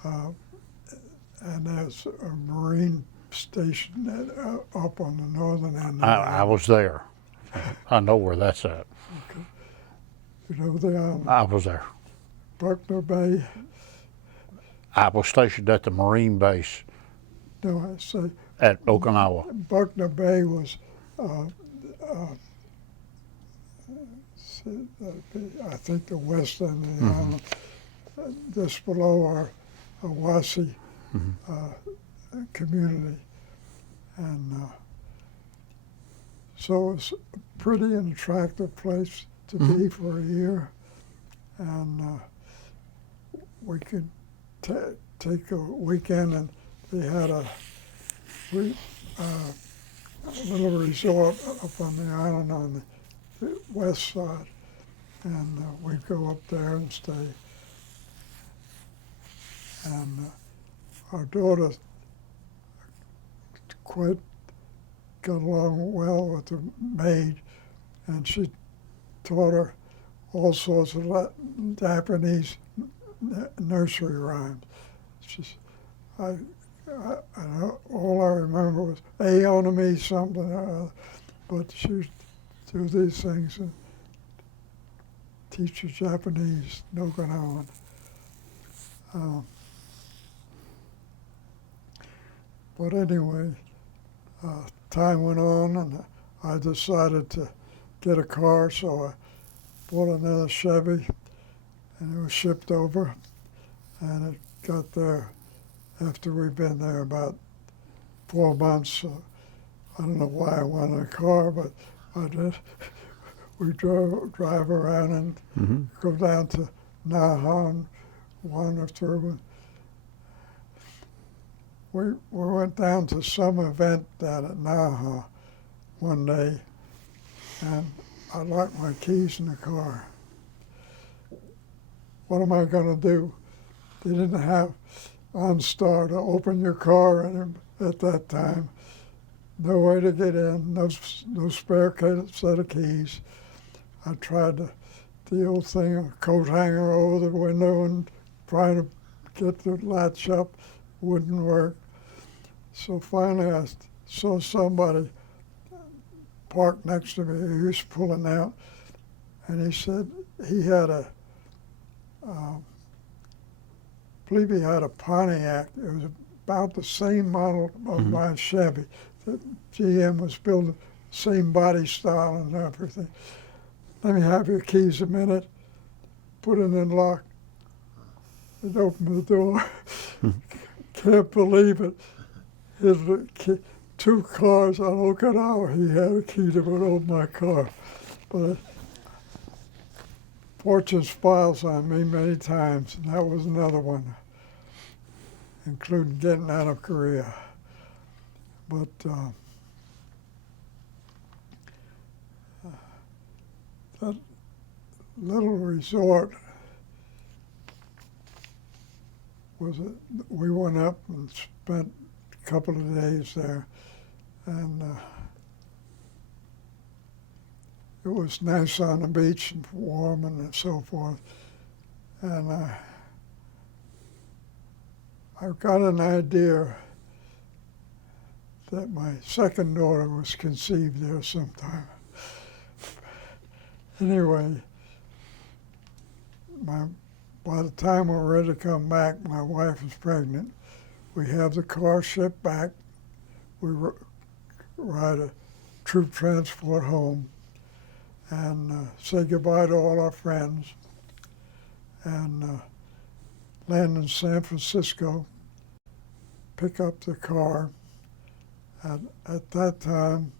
And there's a Marine station up on the northern end. I was there. I know where that's at. Okay. You know the I was there. Buckner Bay? I was stationed at the Marine base No, I say at Okinawa. Buckner Bay was, I think, the west end of the island, just below our Awasi community. And so it was a pretty and attractive place to be for a year. And we could take a weekend, and they had a little resort up on the island on the west side. And we'd go up there and stay. And our daughter quite got along well with the maid, and she taught her all sorts of Japanese nursery rhymes. All I remember was Aonami something, but she would do these things and teach her Japanese, Okinawan. But anyway, time went on, and I decided to get a car, so I bought another Chevy, and it was shipped over, and it got there after we'd been there about 4 months. So I don't know why I wanted a car, but I did. We drive around and go down to Naha and wander through. We went down to some event down at Naha one day, and I locked my keys in the car. What am I going to do? They didn't have OnStar to open your car at that time. No way to get in, no spare set of keys. I tried the old thing, a coat hanger over the window, and trying to get the latch up, wouldn't work. So finally I saw somebody parked next to me. He was pulling out, and he said he had I believe he had a Pontiac. It was about the same model of my Chevy. The GM was building same body style and everything. Let me have your keys a minute. Put it in lock. It opened the door. Can't believe it. His two cars on Okinawa, he had a key to open my car. But fortune smiles on me many times, and that was another one, including getting out of Korea. But that little resort we went up and spent a couple of days there, and it was nice on the beach and warm and so forth. And I got an idea that my second daughter was conceived there sometime. Anyway, by the time we were ready to come back, my wife was pregnant. We have the car shipped back. We ride a troop transport home and say goodbye to all our friends and land in San Francisco, pick up the car. And at that time,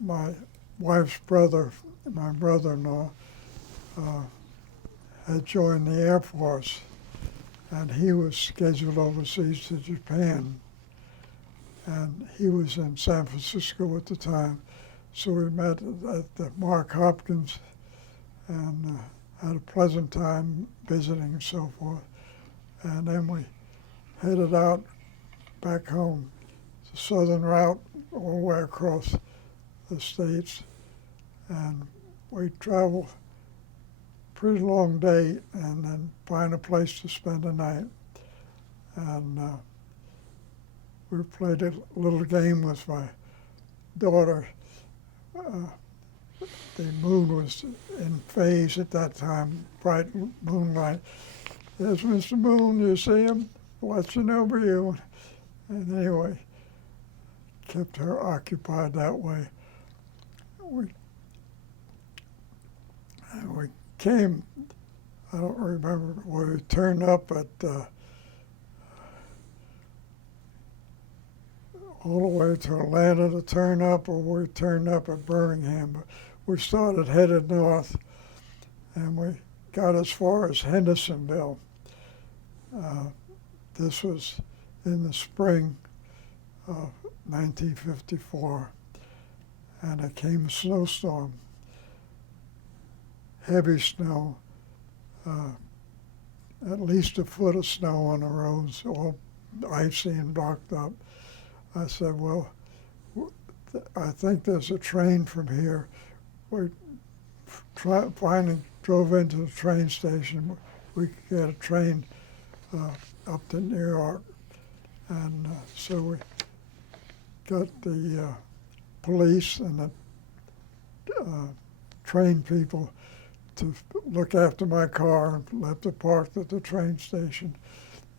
my wife's brother, my brother-in-law, had joined the Air Force, and he was scheduled overseas to Japan. And he was in San Francisco at the time. So we met at the Mark Hopkins and had a pleasant time visiting and so forth. And then we headed out back home, the southern route all the way across the states. And we traveled a pretty long day and then find a place to spend the night. And we played a little game with my daughter. The moon was in phase at that time, bright moonlight. Yes, Mr. Moon, you see him? Watching over you. And anyway, kept her occupied that way. We came, I don't remember, we turned up at all the way to Atlanta to turn up, or we turned up at Birmingham. But we started headed north, and we got as far as Hendersonville. This was in the spring of 1954, and it came a snowstorm, heavy snow, at least a foot of snow on the roads, all icy and blocked up. I said, well, I think there's a train from here. We finally drove into the train station. We could get a train up to New York. And so we got the police and the train people to look after my car and left it parked at the train station.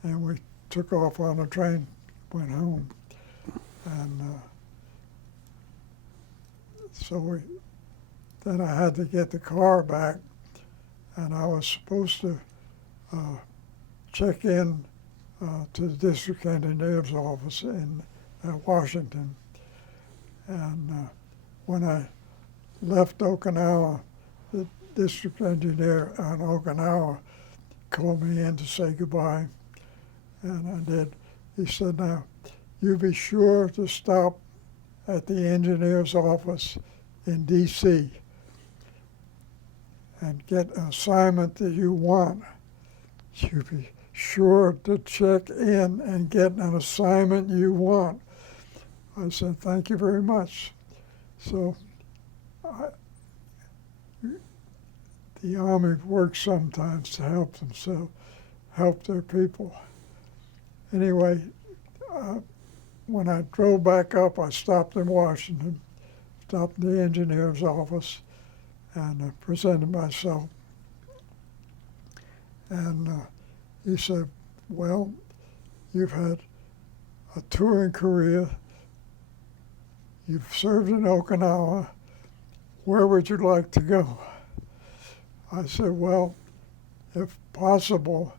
And we took off on the train, went home. And so then I had to get the car back, and I was supposed to check in to the district engineer's office in Washington. And when I left Okinawa, the district engineer on Okinawa called me in to say goodbye, and I did. He said, now, you be sure to stop at the engineer's office in D.C. and get an assignment that you want. You be sure to check in and get an assignment you want. I said, thank you very much. So the Army works sometimes to help themselves, help their people. Anyway, when I drove back up, I stopped in Washington, stopped in the engineer's office, and presented myself. And he said, well, you've had a tour in Korea, you've served in Okinawa, where would you like to go? I said, well, if possible,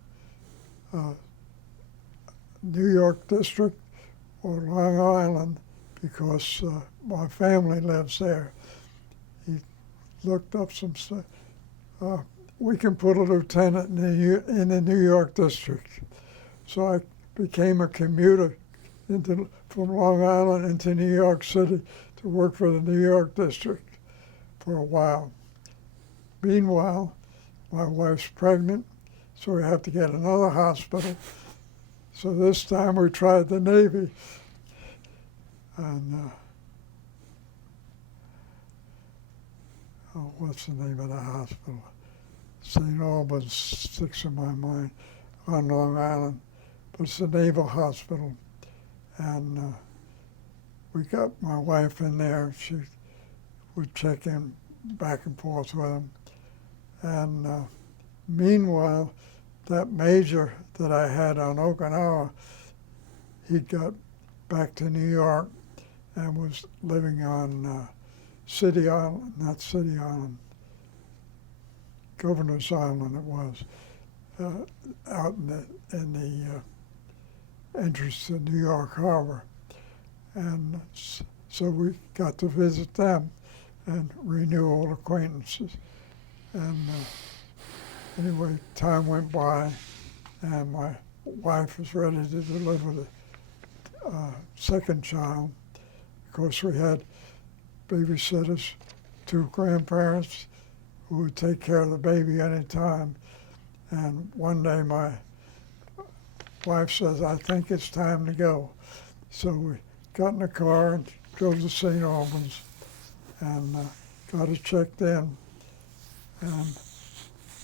New York District or Long Island, because my family lives there. He looked up some stuff. We can put a lieutenant in the New York District. So I became a commuter from Long Island into New York City to work for the New York District for a while. Meanwhile, my wife's pregnant, so we have to get another hospital. So this time we tried the Navy. And what's the name of the hospital? St. Albans sticks in my mind, on Long Island. But it's a naval hospital. And we got my wife in there. She would check in back and forth with him. And meanwhile, that major that I had on Okinawa, he got back to New York and was living on City Island, not City Island, Governor's Island it was, out in the entrance to New York Harbor. And so we got to visit them and renew old acquaintances. And anyway, time went by, and my wife was ready to deliver the second child. Of course, we had babysitters, 2 grandparents who would take care of the baby any time. And one day my wife says, I think it's time to go. So we got in the car and drove to St. Albans and got her checked in. And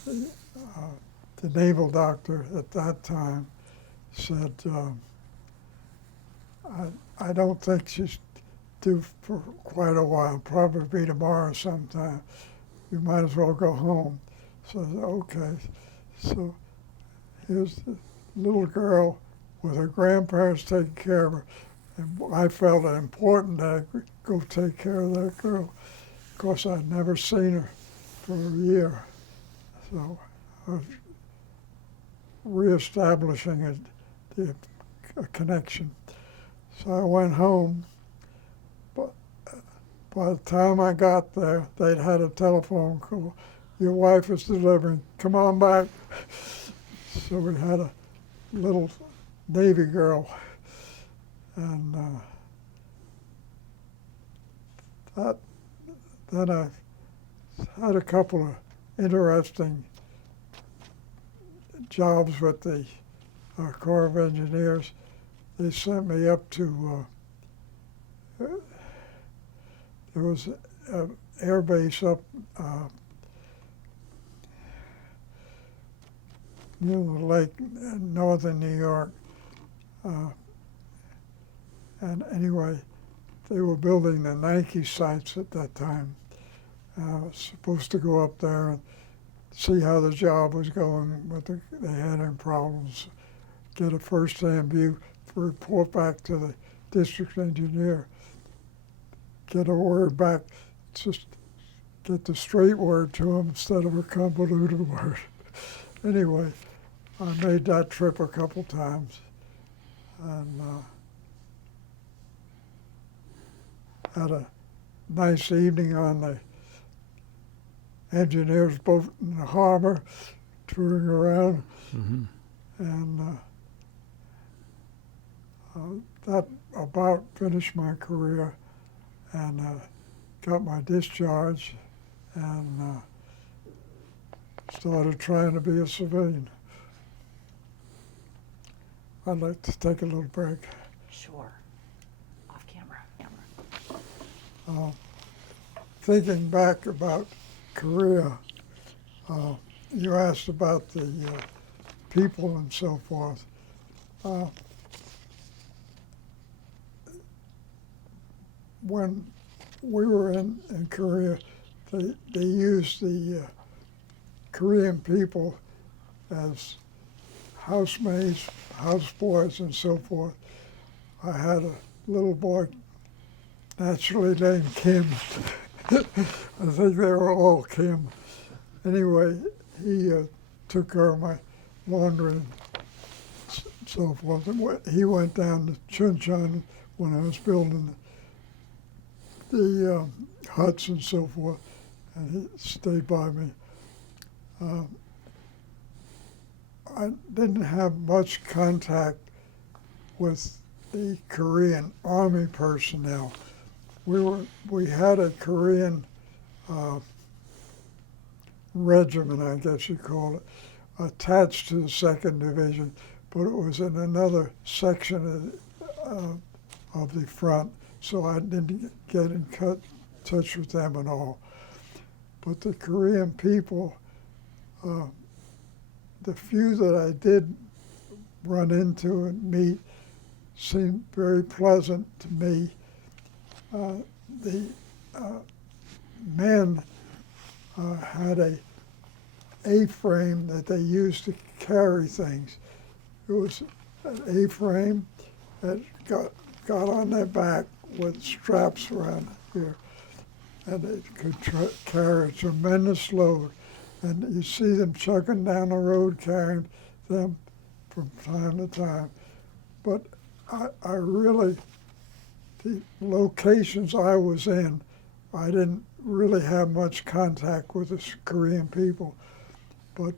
the naval doctor at that time said, I don't think she's due for quite a while, probably tomorrow sometime. You might as well go home. So I said, okay. So here's the little girl with her grandparents taking care of her. And I felt it important that I go take care of that girl. Of course, I'd never seen her for a year. So I was reestablishing a connection. So I went home, but by the time I got there, they'd had a telephone call. Your wife is delivering, come on back. So we had a little Navy girl, and then I had a couple of interesting jobs with the Corps of Engineers. They sent me up to, there was an air base up near the lake in northern New York. And anyway, they were building the Nike sites at that time. I was supposed to go up there and see how the job was going, but they had any problems, get a first-hand view, report back to the district engineer, get a word back, just get the straight word to him instead of a convoluted word. Anyway, I made that trip a couple times, and had a nice evening on the engineer's boat in the harbor, touring around, and that about finished my career, and got my discharge, and started trying to be a civilian. I'd like to take a little break. Sure. Off camera. Thinking back about Korea, You asked about the people and so forth. When we were in Korea, they used the Korean people as housemaids, houseboys, and so forth. I had a little boy naturally named Kim. I think they were all Kim. Anyway, he took care of my laundry and so forth. And he went down to Chuncheon when I was building the huts and so forth, and he stayed by me. I didn't have much contact with the Korean Army personnel. We had a Korean regiment, I guess you call it, attached to the 2nd Division, but it was in another section of the front, so I didn't get in touch with them at all. But the Korean people, the few that I did run into and meet seemed very pleasant to me. The men had a A-frame that they used to carry things. It was an A-frame that got on their back with straps around here, and it could carry a tremendous load. And you see them chugging down the road carrying them from time to time. But I really, the locations I was in, I didn't really have much contact with the Korean people, but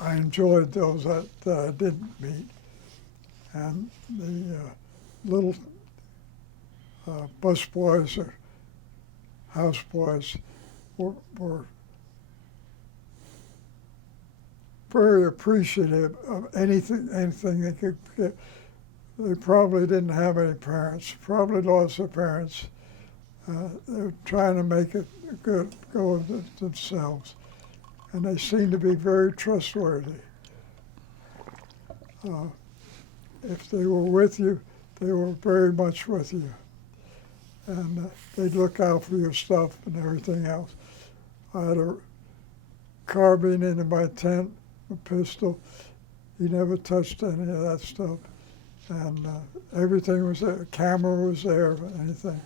I enjoyed those that I didn't meet. And the little busboys or houseboys were very appreciative of anything they could get. They probably didn't have any parents, probably lost their parents. They were trying to make it good go of themselves. And they seemed to be very trustworthy. If they were with you, they were very much with you. And they'd look out for your stuff and everything else. I had a carbine in my tent, a pistol. He never touched any of that stuff. And everything was there, camera was there, anything.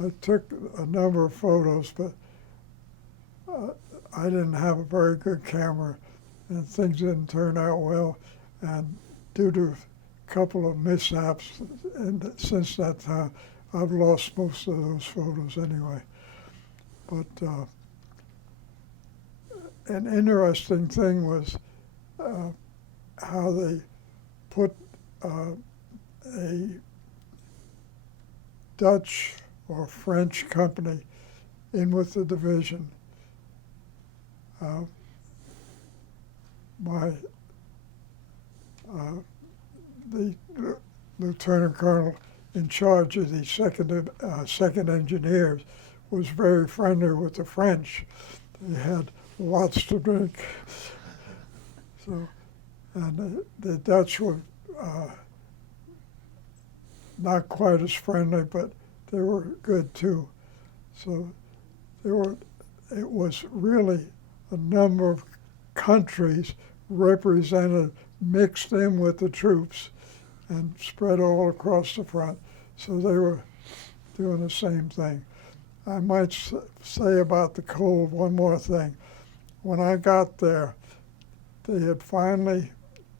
I took a number of photos, but I didn't have a very good camera, and things didn't turn out well. And due to a couple of mishaps, and since that time, I've lost most of those photos anyway. But an interesting thing was how they put a Dutch or French company in with the division. The lieutenant colonel in charge of the second engineers was very friendly with the French. They had lots to drink. So, and the Dutch were not quite as friendly, but they were good too. So it was really a number of countries represented, mixed in with the troops and spread all across the front. So they were doing the same thing. I might say about the cold one more thing. When I got there, they had finally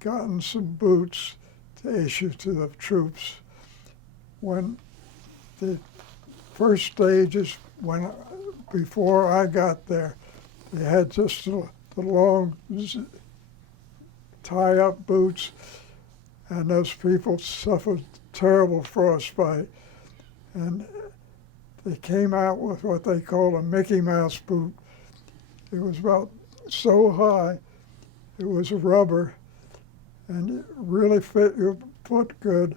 gotten some boots to issue to the troops. When the first stages, before I got there, they had just the long tie-up boots, and those people suffered terrible frostbite. And they came out with what they call a Mickey Mouse boot. It was about so high, it was rubber, and it really fit your foot good,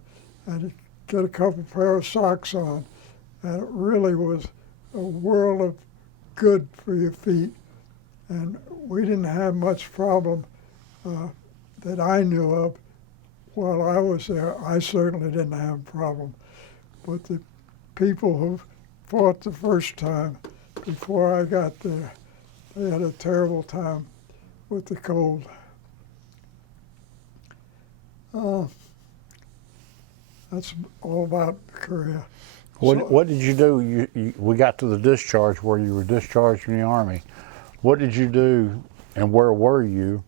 and you get a couple pair of socks on, and it really was a world of good for your feet. And we didn't have much problem that I knew of while I was there. I certainly didn't have a problem. But the people who fought the first time, before I got there, they had a terrible time with the cold. That's all about Korea. What did you do? We got to the discharge where you were discharged from the Army. What did you do and where were you?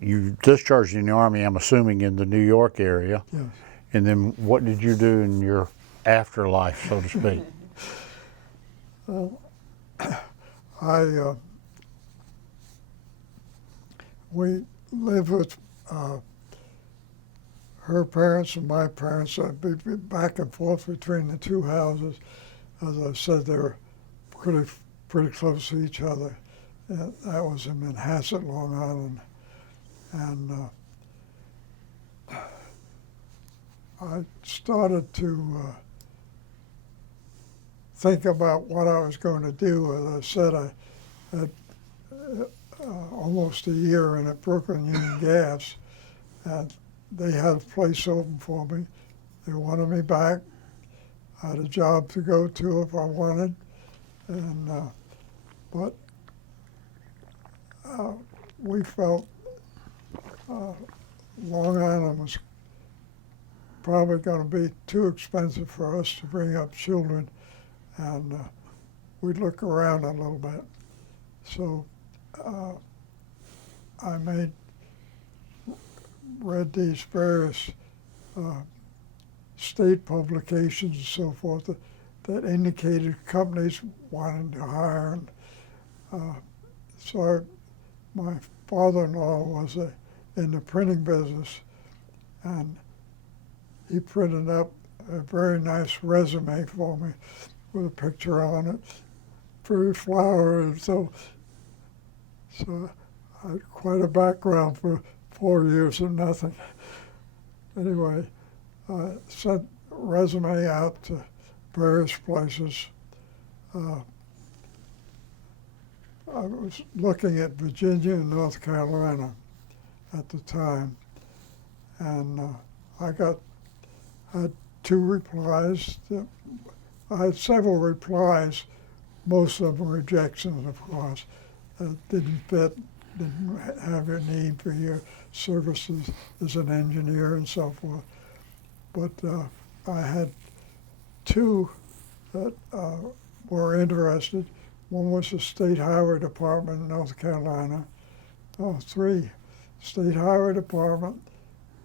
You discharged in the Army, I'm assuming, in the New York area. Yes. And then what did you do in your afterlife, so to speak? We lived with her parents and my parents. I'd be back and forth between the two houses. As I said, they were pretty close to each other. That was in Manhasset, Long Island. And I started to think about what I was going to do. As I said, I had almost a year in at Brooklyn Union Gas, and they had a place open for me. They wanted me back. I had a job to go to if I wanted, and but we felt Long Island was probably going to be too expensive for us to bring up children, and we'd look around a little bit. So I read these various state publications and so forth that indicated companies wanted to hire. And, so my father-in-law was in the printing business, and he printed up a very nice resume for me with a picture on it, very flowery, and so I had quite a background for 4 years of nothing. Anyway, I sent a resume out to various places. I was looking at Virginia and North Carolina at the time, and I had 2 replies. I had several replies, most of them rejections, of course. Didn't fit, didn't have a need for your services as an engineer and so forth. But I had 2 that were interested. One was the State Highway Department in North Carolina. 3, State Highway Department,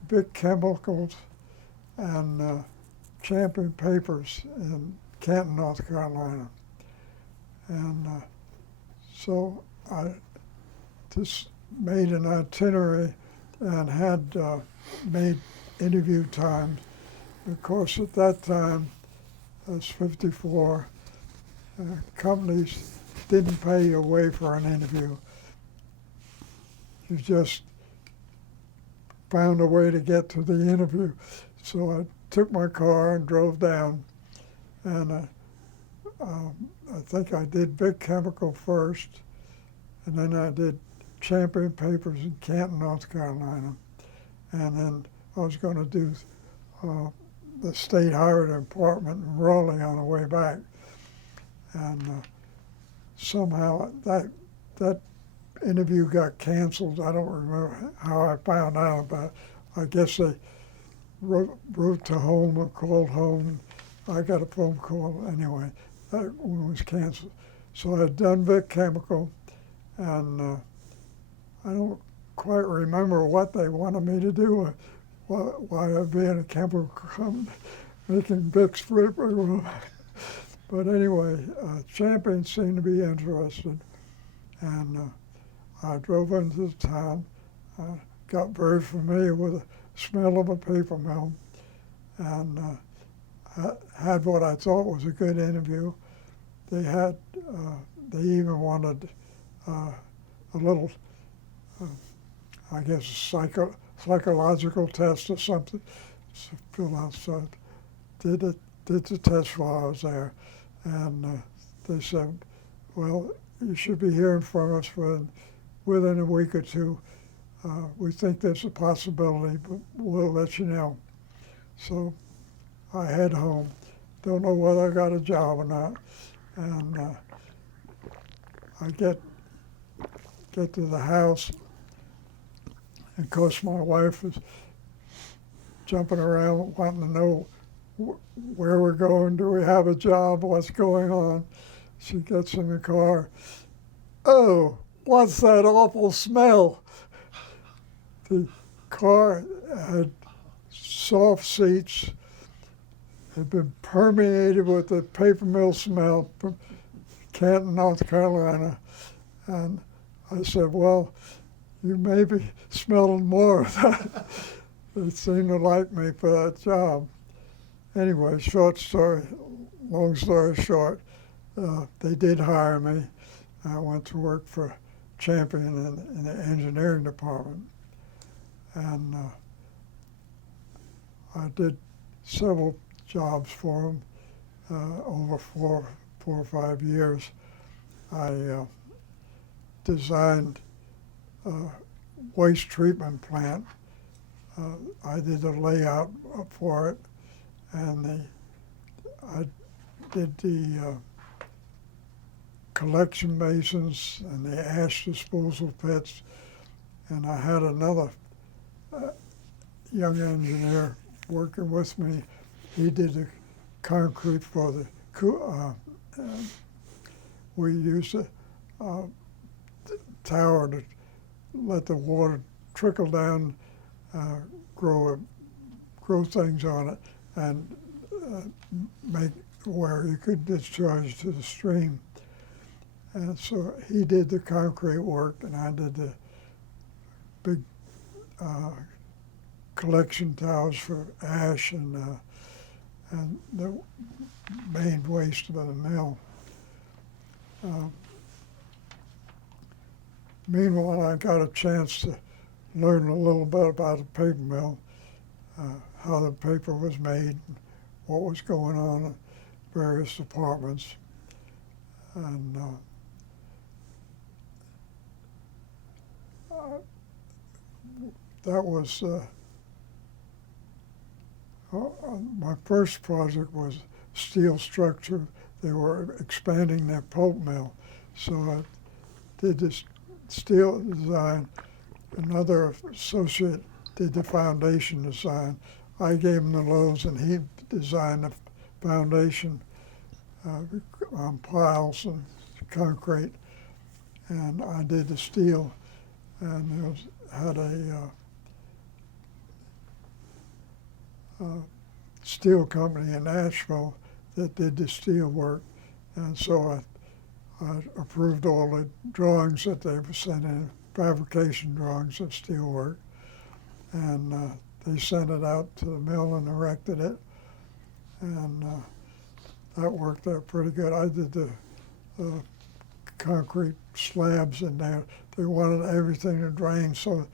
Big Chemicals, and Champion Papers in Canton, North Carolina. And so I just made an itinerary and had made interview times. Of course, at that time, I was 54, companies didn't pay you away for an interview. You just found a way to get to the interview. So I took my car and drove down, and I think I did Big Chemical first, and then I did Champion Papers in Canton, North Carolina, and then I was going to do the State Highway Department in Raleigh on the way back. And somehow that interview got canceled. I don't remember how I found out about it. I guess they wrote to home or called home. I got a phone call anyway. That one was canceled. So I had done Big Chemical, and I don't quite remember what they wanted me to do, why I'd be in a chemical company making Vicks flip. But anyway, Champion seemed to be interested, and I drove into the town, got very familiar with the smell of a paper mill, and had what I thought was a good interview. They even wanted a little, I guess, psychological test or something to fill out. So I did the test while I was there, and they said, well, you should be hearing from us within a week or two. We think there's a possibility, but we'll let you know. So I head home. Don't know whether I got a job or not. And I get to the house. And of course, my wife is jumping around wanting to know where we're going. Do we have a job? What's going on? She gets in the car. Oh, what's that awful smell? The car had soft seats, had been permeated with the paper mill smell from Canton, North Carolina. And I said, well, you may be smelling more of that. They seemed to like me for that job. Anyway, long story short, they did hire me. I went to work for Champion in the engineering department. And I did several jobs for them over four or 5 years. I designed a waste treatment plant. I did the layout for it, and I did the collection basins and the ash disposal pits, and I had another young engineer working with me. He did the concrete for the we used a tower to let the water trickle down, grow things on it, and make where you could discharge to the stream. And so he did the concrete work, and I did the big collection towers for ash and the main waste of the mill. Meanwhile, I got a chance to learn a little bit about the paper mill, how the paper was made, what was going on in various departments. And that was my first project was steel structure. They were expanding their pulp mill. So I did this steel design. Another associate did the foundation design. I gave him the loads, and he designed the foundation on piles and concrete. And I did the steel, and had a steel company in Nashville that did the steel work. And so I approved all the drawings that they were sending, fabrication drawings of steel work. And they sent it out to the mill and erected it. And that worked out pretty good. I did the concrete slabs in there. They wanted everything to drain, so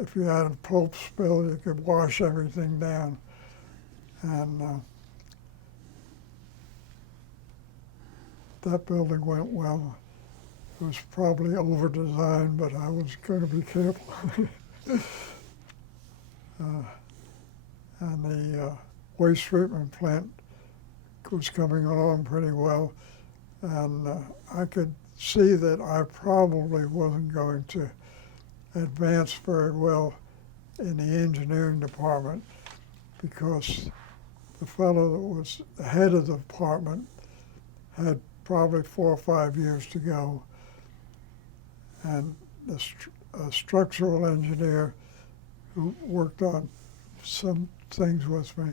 if you had a pulp spill, you could wash everything down. And that building went well. It was probably over-designed, but I was going to be careful. And the waste treatment plant was coming along pretty well. And I could see that I probably wasn't going to advance very well in the engineering department, because the fellow that was the head of the department had probably 4 or 5 years to go. And a structural engineer who worked on some things with me,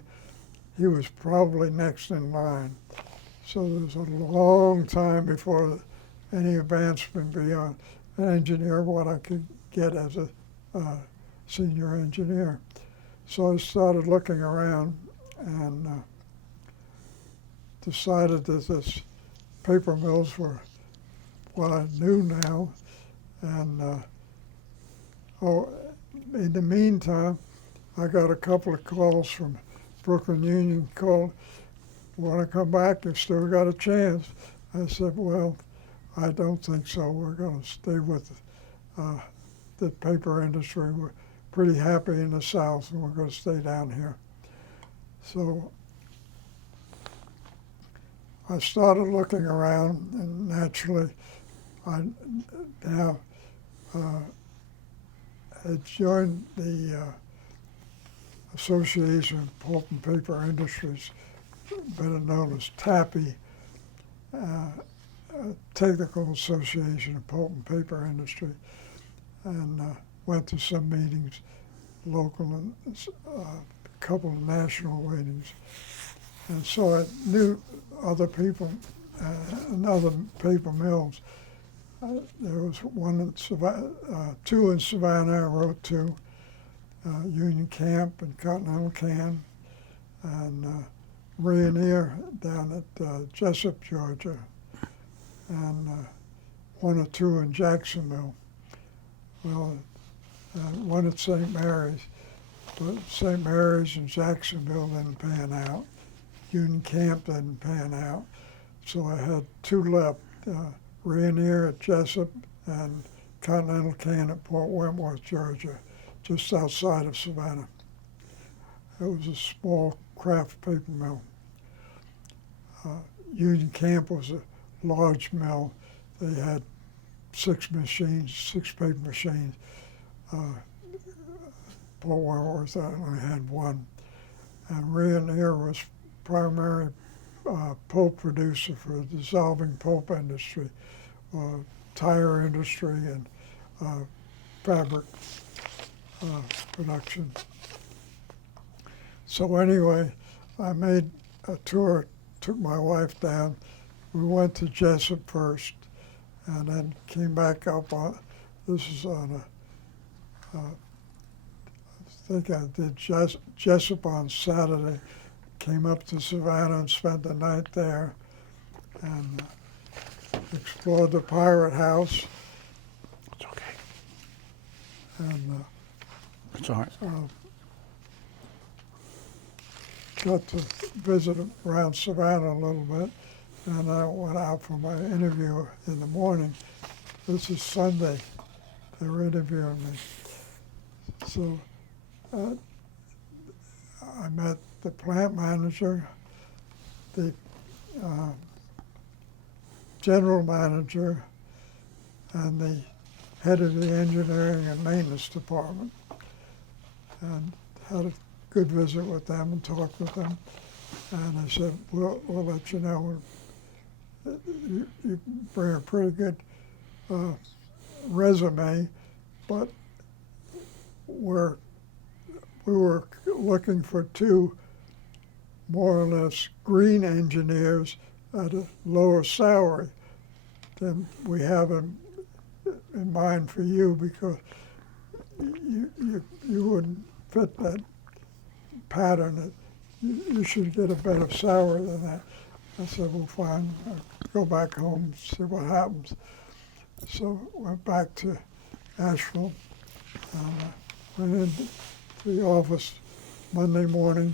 he was probably next in line. So there was a long time before any advancement beyond an engineer, what I could get as a senior engineer. So I started looking around and decided that this paper mills were what I knew now. And in the meantime, I got a couple of calls from Brooklyn Union, called, want to come back, you've still got a chance. I said, well, I don't think so. We're going to stay with the paper industry. We're pretty happy in the South, and we're going to stay down here. So I started looking around, and naturally, I now had joined the Association of Pulp and Paper Industries, better known as TAPI, Technical Association of Pulp and Paper Industry, and went to some meetings, local and a couple of national meetings. And so I knew other people and other paper mills. There was one in Savannah, two in Savannah. I wrote to Union Camp and Continental Can, and Rayonier down at Jessup, Georgia, and one or two in Jacksonville. Well, one at St. Mary's, but St. Mary's and Jacksonville didn't pan out. Union Camp didn't pan out. So I had two left, Rayonier at Jessup and Continental Can at Port Wentworth, Georgia, just outside of Savannah. It was a small craft paper mill. Union Camp was a large mill. They had 6 paper machines. Port Wentworth only had one. And Rayonier was primary pulp producer for the dissolving pulp industry, tire industry, and fabric production. So anyway, I made a tour, took my wife down. We went to Jessup first, and then came back up on, this is on I think I did Jessup on Saturday, came up to Savannah and spent the night there, and explored the Pirate House. It's okay. And It's all right. got to visit around Savannah a little bit, and I went out for my interview in the morning. This is Sunday. They were interviewing me. So I met the plant manager, the general manager, and the head of the engineering and maintenance department, and had a good visit with them and talked with them. And I said, we'll let you know. You bring a pretty good resume, but we were looking for 2 more or less green engineers at a lower salary than we have in mind for you, because you wouldn't fit that pattern. You should get a better salary than that. I said, well, fine. I'll go back home and see what happens. So went back to Asheville. Went into the office Monday morning,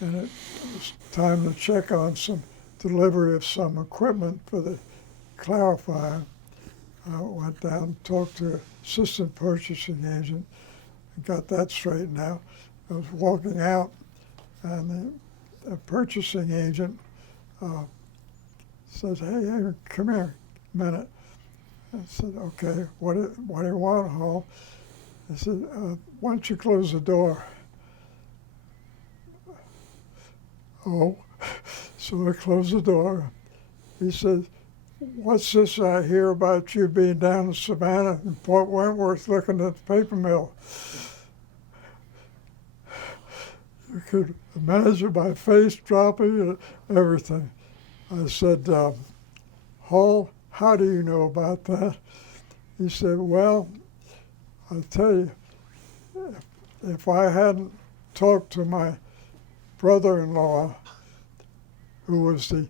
and it was time to check on some delivery of some equipment for the clarifier. I went down, talked to assistant purchasing agent, and got that straightened out. I was walking out, and the purchasing agent says, hey, come here a minute. I said, okay, what do you want, Hall? I said, why don't you close the door? Oh, so I closed the door. He said, what's this I hear about you being down in Savannah and Port Wentworth looking at the paper mill? You could imagine my face dropping and everything. I said, Hall, how do you know about that? He said, well, I'll tell you, if I hadn't talked to my brother-in-law, who was the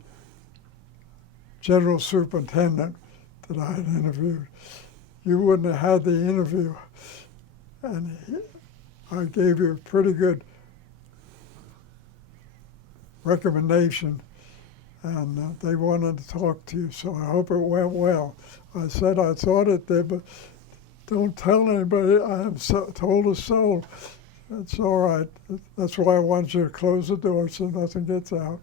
general superintendent that I had interviewed, you wouldn't have had the interview. And I gave you a pretty good recommendation, and they wanted to talk to you, so I hope it went well. I said I thought it did, but don't tell anybody. I have told a soul. It's all right. That's why I want you to close the door so nothing gets out.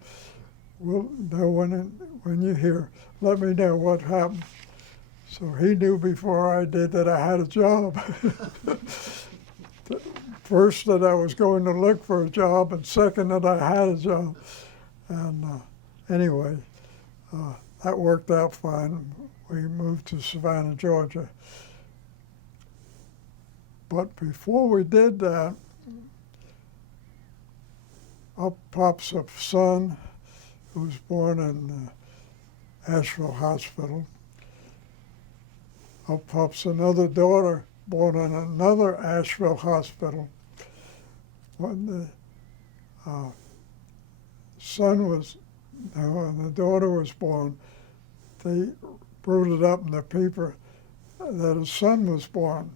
We'll know when you're here. Let me know what happened. So he knew before I did that I had a job. First, that I was going to look for a job, and second, that I had a job. And anyway, that worked out fine. We moved to Savannah, Georgia. But before we did that, up pops a son who was born in Asheville Hospital. Up pops another daughter born in another Asheville hospital. When the when the daughter was born, they wrote it up in the paper that a son was born.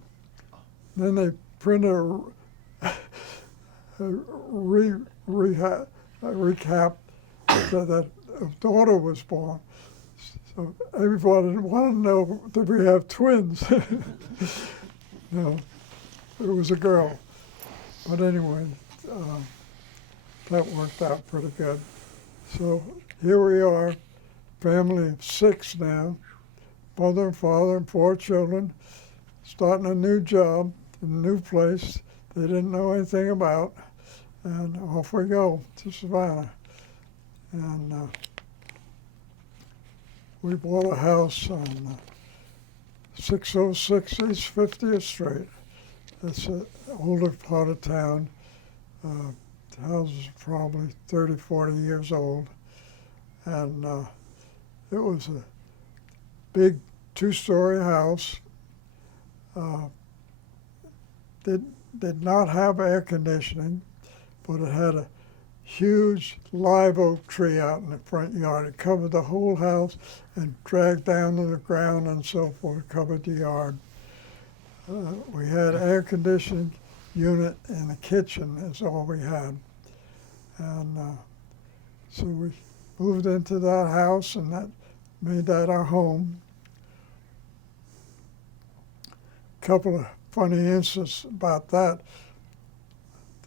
Then they printed a recap that a daughter was born. So everybody wanted to know, did we have twins? No, it was a girl. But anyway, that worked out pretty good. So here we are, family of 6 now, mother and father and 4 children, starting a new job in a new place they didn't know anything about, and off we go to Savannah. And we bought a house on 606 East 50th Street. It's an older part of town. The house is probably 30, 40 years old. And it was a big 2-story house. Did not have air conditioning, but it had a huge live oak tree out in the front yard. It covered the whole house and dragged down to the ground and so forth, covered the yard. We had air conditioning unit in the kitchen, that's all we had. And so we moved into that house, and that made that our home. A couple of funny incidents about that.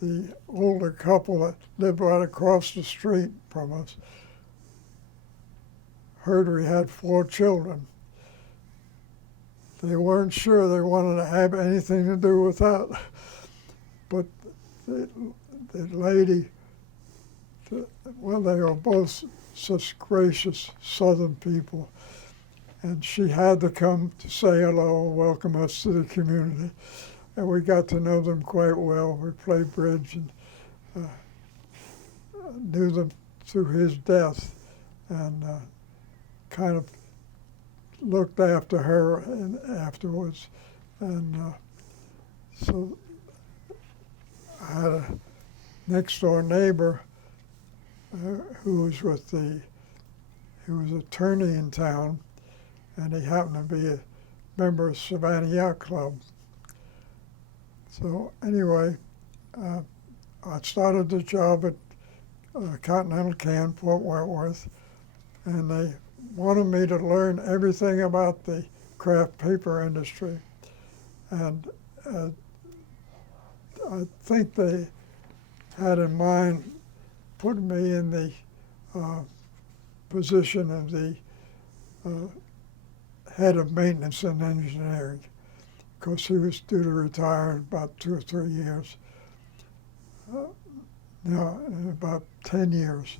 The older couple that lived right across the street from us heard we had 4 children. They weren't sure they wanted to have anything to do with that. But the lady, well, they were both such gracious Southern people, and she had to come to say hello and welcome us to the community. And we got to know them quite well. We played bridge and knew them through his death, and kind of looked after her afterwards. And so I had a next door neighbor who was attorney in town, and he happened to be a member of Savannah Yacht Club. So anyway, I started the job at Continental Can, Fort Worth, and they wanted me to learn everything about the craft paper industry. And I think they had in mind putting me in the position of the head of maintenance and engineering, because he was due to retire in about 2 or 3 years. No, in about 10 years.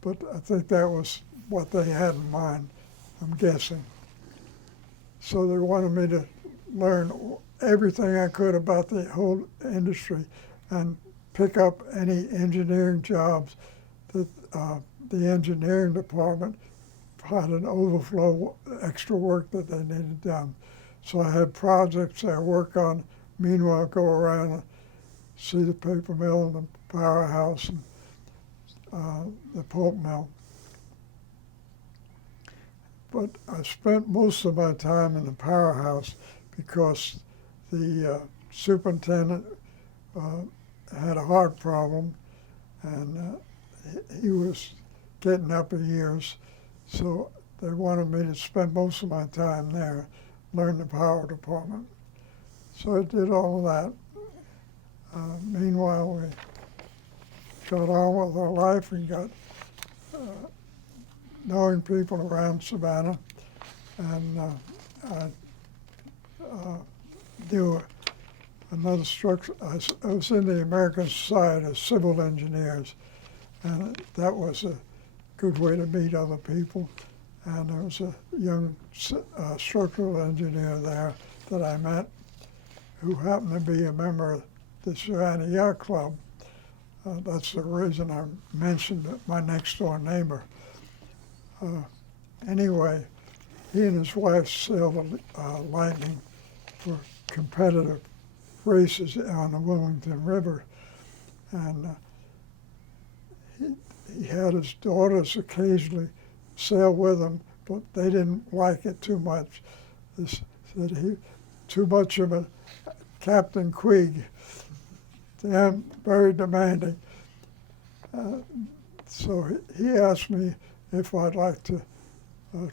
But I think that was what they had in mind, I'm guessing. So they wanted me to learn everything I could about the whole industry and pick up any engineering jobs that the engineering department had an overflow extra work that they needed done. So I had projects I work on, meanwhile go around and see the paper mill and the powerhouse and the pulp mill. But I spent most of my time in the powerhouse because the superintendent had a heart problem, and he was getting up in years, so they wanted me to spend most of my time there, learn the power department. So I did all of that. Meanwhile, we got on with our life and got knowing people around Savannah, and I knew another structure. I was in the American Society of Civil Engineers, and that was a good way to meet other people. And there was a young structural engineer there that I met who happened to be a member of the Savannah Yacht Club. That's the reason I mentioned my next door neighbor. Anyway, he and his wife sailed Lightning for competitive races on the Wilmington River. And he had his daughters occasionally sail with him, but they didn't like it too much. They said he too much of a Captain Queeg. Damn, very demanding. So he asked me if I'd like to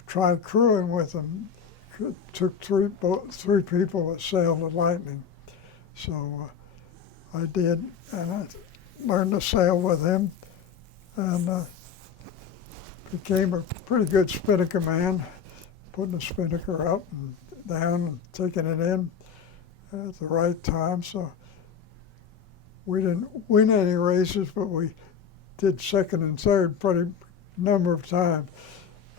try crewing with him. Took three people that sailed the Lightning. So I did, and I learned to sail with him, and became a pretty good spinnaker man, putting the spinnaker up and down and taking it in at the right time. So we didn't win any races, but we did second and third pretty number of times.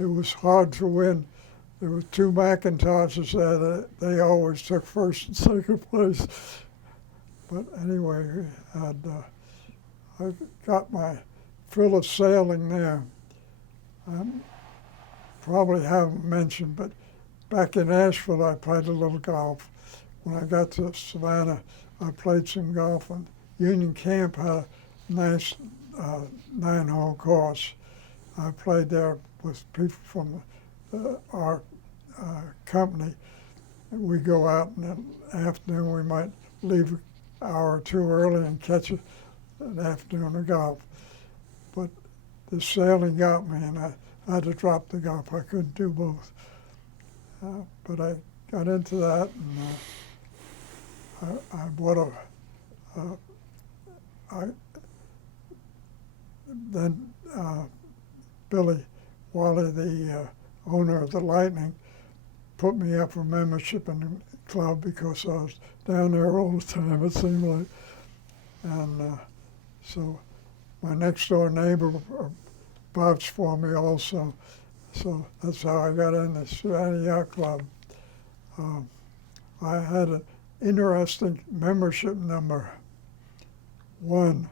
It was hard to win. There were two Macintoshes there that they always took first and second place. But anyway, I got my fill of sailing there. I probably haven't mentioned, but back in Asheville, I played a little golf. When I got to Savannah, I played some golf, and Union Camp had a nice 9-hole course. I played there with people from our company. We go out in the afternoon. We might leave an hour or two early and catch an afternoon of golf. But the sailing got me, and I had to drop the golf. I couldn't do both. But I got into that, and then Billy Wally, the owner of the Lightning, put me up for membership in the club because I was down there all the time, it seemed like. And so my next door neighbor vouched for me also. So that's how I got in the Savannah Yacht Club. I had an interesting membership number, 1.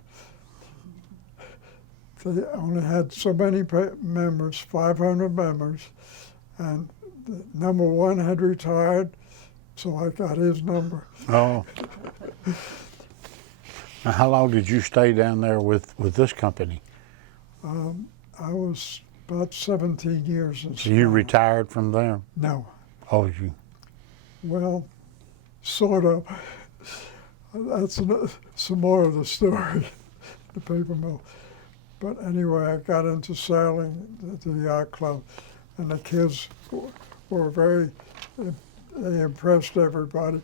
They only had so many members, 500 members, and the number 1 had retired, so I got his number. Oh. Now, how long did you stay down there with this company? I was about 17 years. So you retired from there? No. Oh, you? Well, sort of. That's some more of the story, the paper mill. But anyway, I got into sailing at the yacht club, and the kids were they impressed everybody.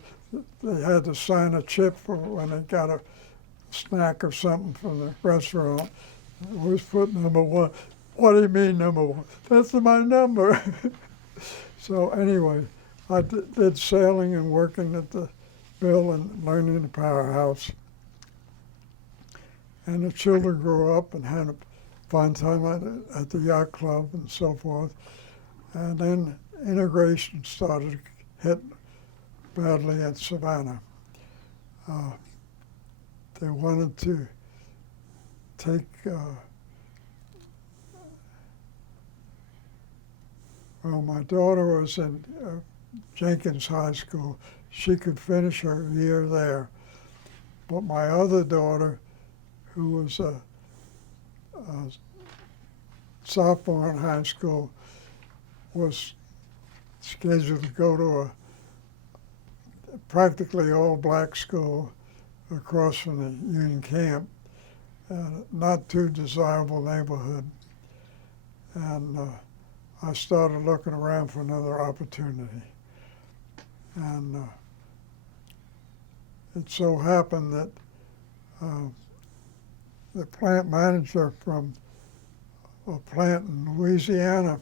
They had to sign a chip for when they got a snack or something from the restaurant. I always put number 1. What do you mean number 1? That's my number. So anyway, I did sailing and working at the mill and learning the powerhouse. And the children grew up and had a fun time at the yacht club and so forth. And then integration started to hit badly at Savannah. They wanted to take well, my daughter was in Jenkins High School. She could finish her year there. But my other daughter, who was a sophomore in high school, was scheduled to go to a practically all-black school across from the Union Camp, not too desirable neighborhood. and I started looking around for another opportunity. And it so happened that the plant manager from a plant in Louisiana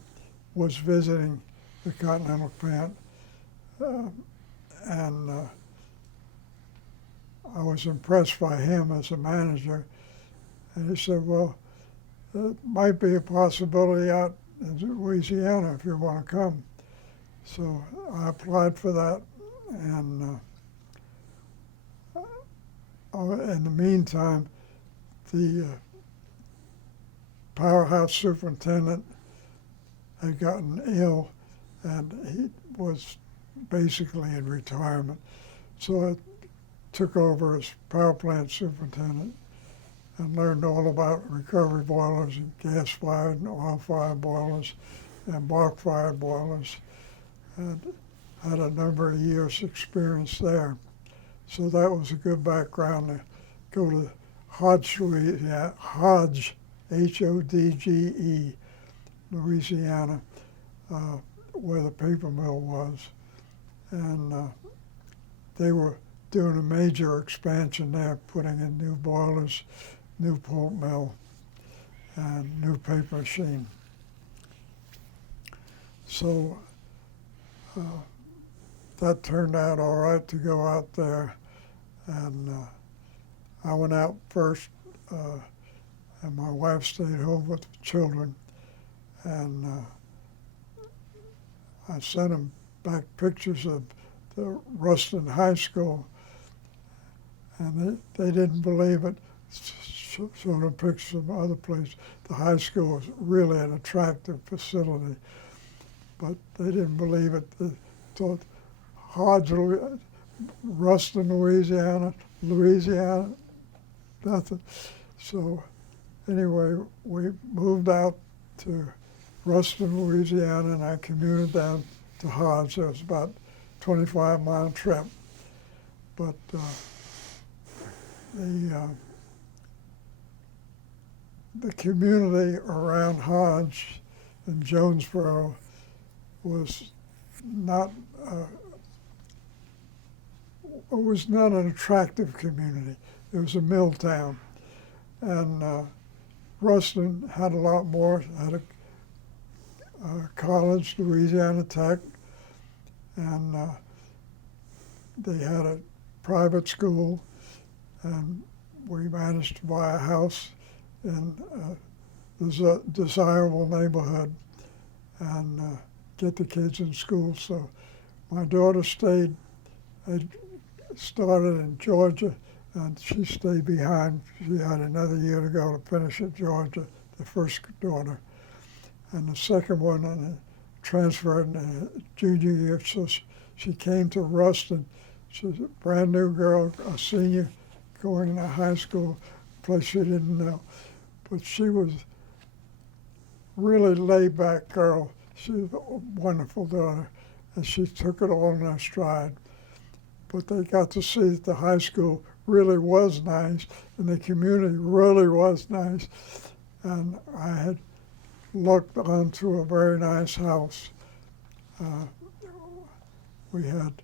was visiting the Continental plant, and I was impressed by him as a manager. And he said, well, it might be a possibility out in Louisiana if you want to come. So I applied for that, and in the meantime, the powerhouse superintendent had gotten ill, and he was basically in retirement. So I took over as power plant superintendent and learned all about recovery boilers and gas-fired and oil-fired boilers and bark-fired boilers, and had a number of years' experience there. So that was a good background to go to Hodge, Louisiana, Hodge, Hodge, Louisiana, where the paper mill was. And they were doing a major expansion there, putting in new boilers, new pulp mill, and new paper machine. So that turned out all right to go out there. And I went out first, and my wife stayed home with the children. And I sent them back pictures of the Ruston High School, and they didn't believe it. Showed them pictures of other places. The high school was really an attractive facility, but they didn't believe it. They thought Hodge, Ruston, Louisiana, nothing. So anyway, we moved out to Ruston, Louisiana, and I commuted down to Hodge. It was about a 25-mile trip. But the community around Hodge in Jonesboro was not an attractive community. It was a mill town, and Ruston had a lot more. Had a college, Louisiana Tech, and they had a private school, and we managed to buy a house in a desirable neighborhood and get the kids in school. So my daughter started in Georgia, and she stayed behind. She had another year to go to finish at Georgia, the first daughter. And the second one transferred in the junior year, so she came to Ruston. She's a brand new girl, a senior, going to high school, a place she didn't know. But she was really laid-back girl. She was a wonderful daughter, and she took it all in her stride. But they got to see that the high school really was nice, and the community really was nice. And I had looked onto a very nice house. We had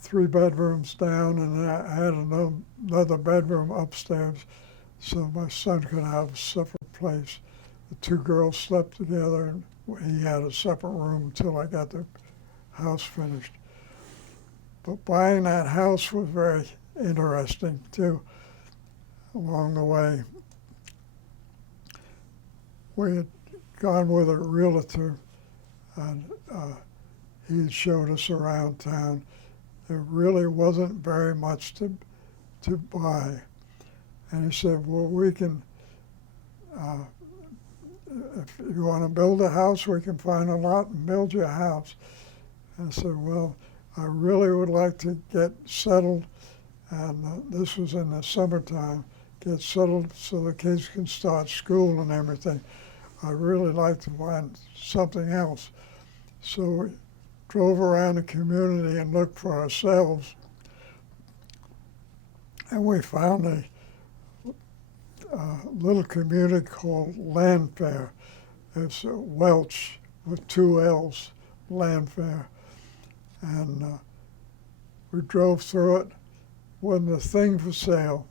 3 bedrooms down, and I had another bedroom upstairs, so my son could have a separate place. The 2 girls slept together, and he had a separate room until I got the house finished. But buying that house was very interesting too. Along the way, we had gone with a realtor, and he had showed us around town. There really wasn't very much to buy. And he said, well, we can, if you want to build a house, we can find a lot and build you a house. And I said, well, I really would like to get settled, and this was in the summertime, get settled so the kids can start school and everything. I'd really like to find something else. So we drove around the community and looked for ourselves, and we found a little community called Landfair. It's Welch with 2 L's, Landfair. And we drove through it, wasn't a thing for sale.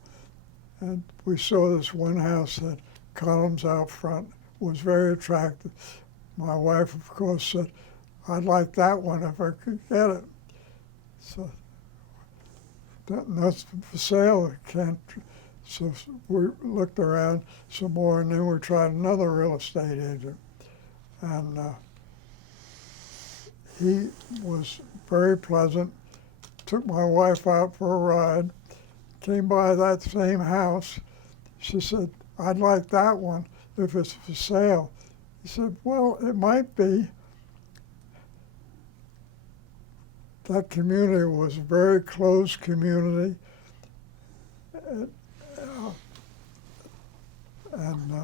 And we saw this one house that columns out front, was very attractive. My wife, of course, said, I'd like that one if I could get it. So that's for sale. Can't. So we looked around some more, and then we tried another real estate agent. And he was very pleasant, took my wife out for a ride, came by that same house. She said, I'd like that one if it's for sale. He said, well, it might be. That community was a very closed community. And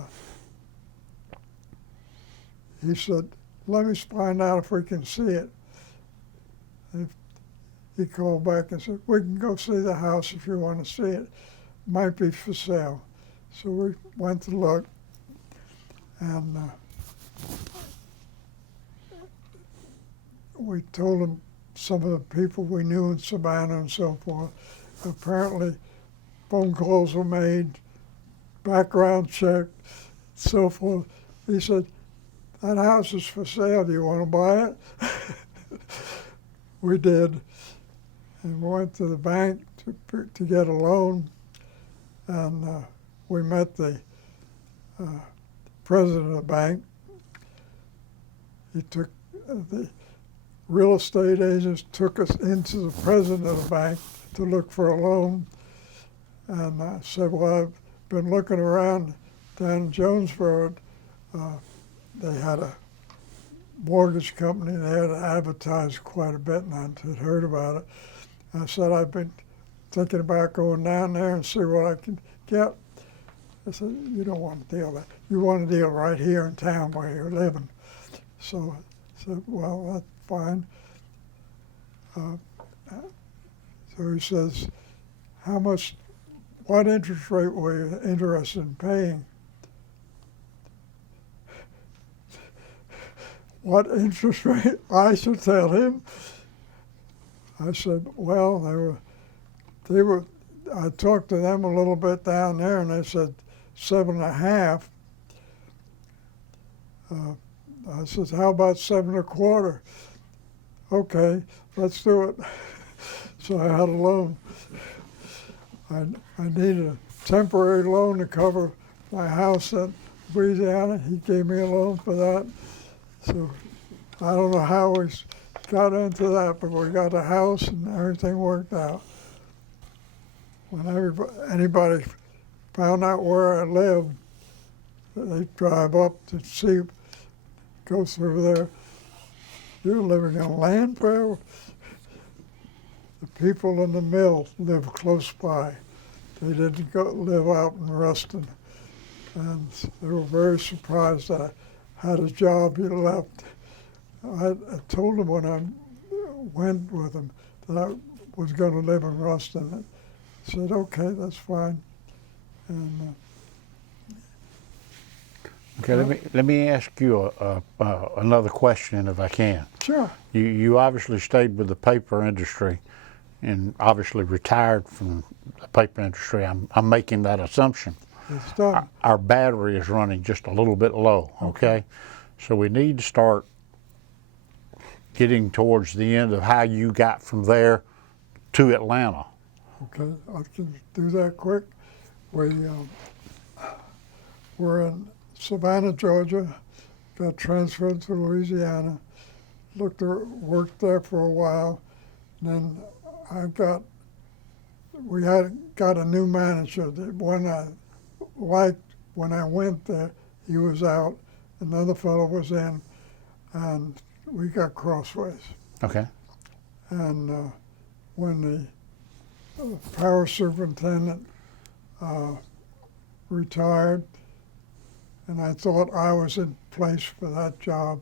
he said, let me find out if we can see it. He called back and said, we can go see the house if you want to see it. Might be for sale. So we went to look, and we told him some of the people we knew in Savannah and so forth. Apparently, phone calls were made, background check, so forth. He said, that house is for sale. Do you want to buy it? We did. And we went to the bank to get a loan. And we met the president of the bank. He took the real estate agents took us into the president of the bank to look for a loan. And I said, well, I've been looking around down in Jonesboro. They had a mortgage company. They had advertised quite a bit, and I had heard about it. I said, I've been thinking about going down there and see what I can get. I said, you don't want to deal that. You want to deal right here in town where you're living. So I said, well, that's fine. So he says, what interest rate were you interested in paying? What interest rate? I should tell him. I said, well, I talked to them a little bit down there, and they said 7.5. I said, how about 7.25? Okay, let's do it. So I had a loan. I needed a temporary loan to cover my house in Louisiana. He gave me a loan for that. So I don't know how we got into that, but we got a house and everything worked out. When anybody found out where I lived, they'd drive up to see, go through there. You're living on land, bro? The people in the mill live close by. They didn't live out in Ruston. And they were very surprised that I had a job he left. I told him when I went with him that I was going to live in Ruston. He said, okay, that's fine. And okay, let me ask you another question if I can. sure. You obviously stayed with the paper industry and obviously retired from the paper industry. I'm making that assumption. It's done. Our battery is running just a little bit low, okay? So we need to start getting towards the end of how you got from there to Atlanta. Okay, I can do that quick. We were in Savannah, Georgia, got transferred to Louisiana, worked there for a while, and then we had got a new manager. The one I liked when I went there, he was out, another fellow was in, and we got crossways. Okay. And when the power superintendent retired, and I thought I was in place for that job,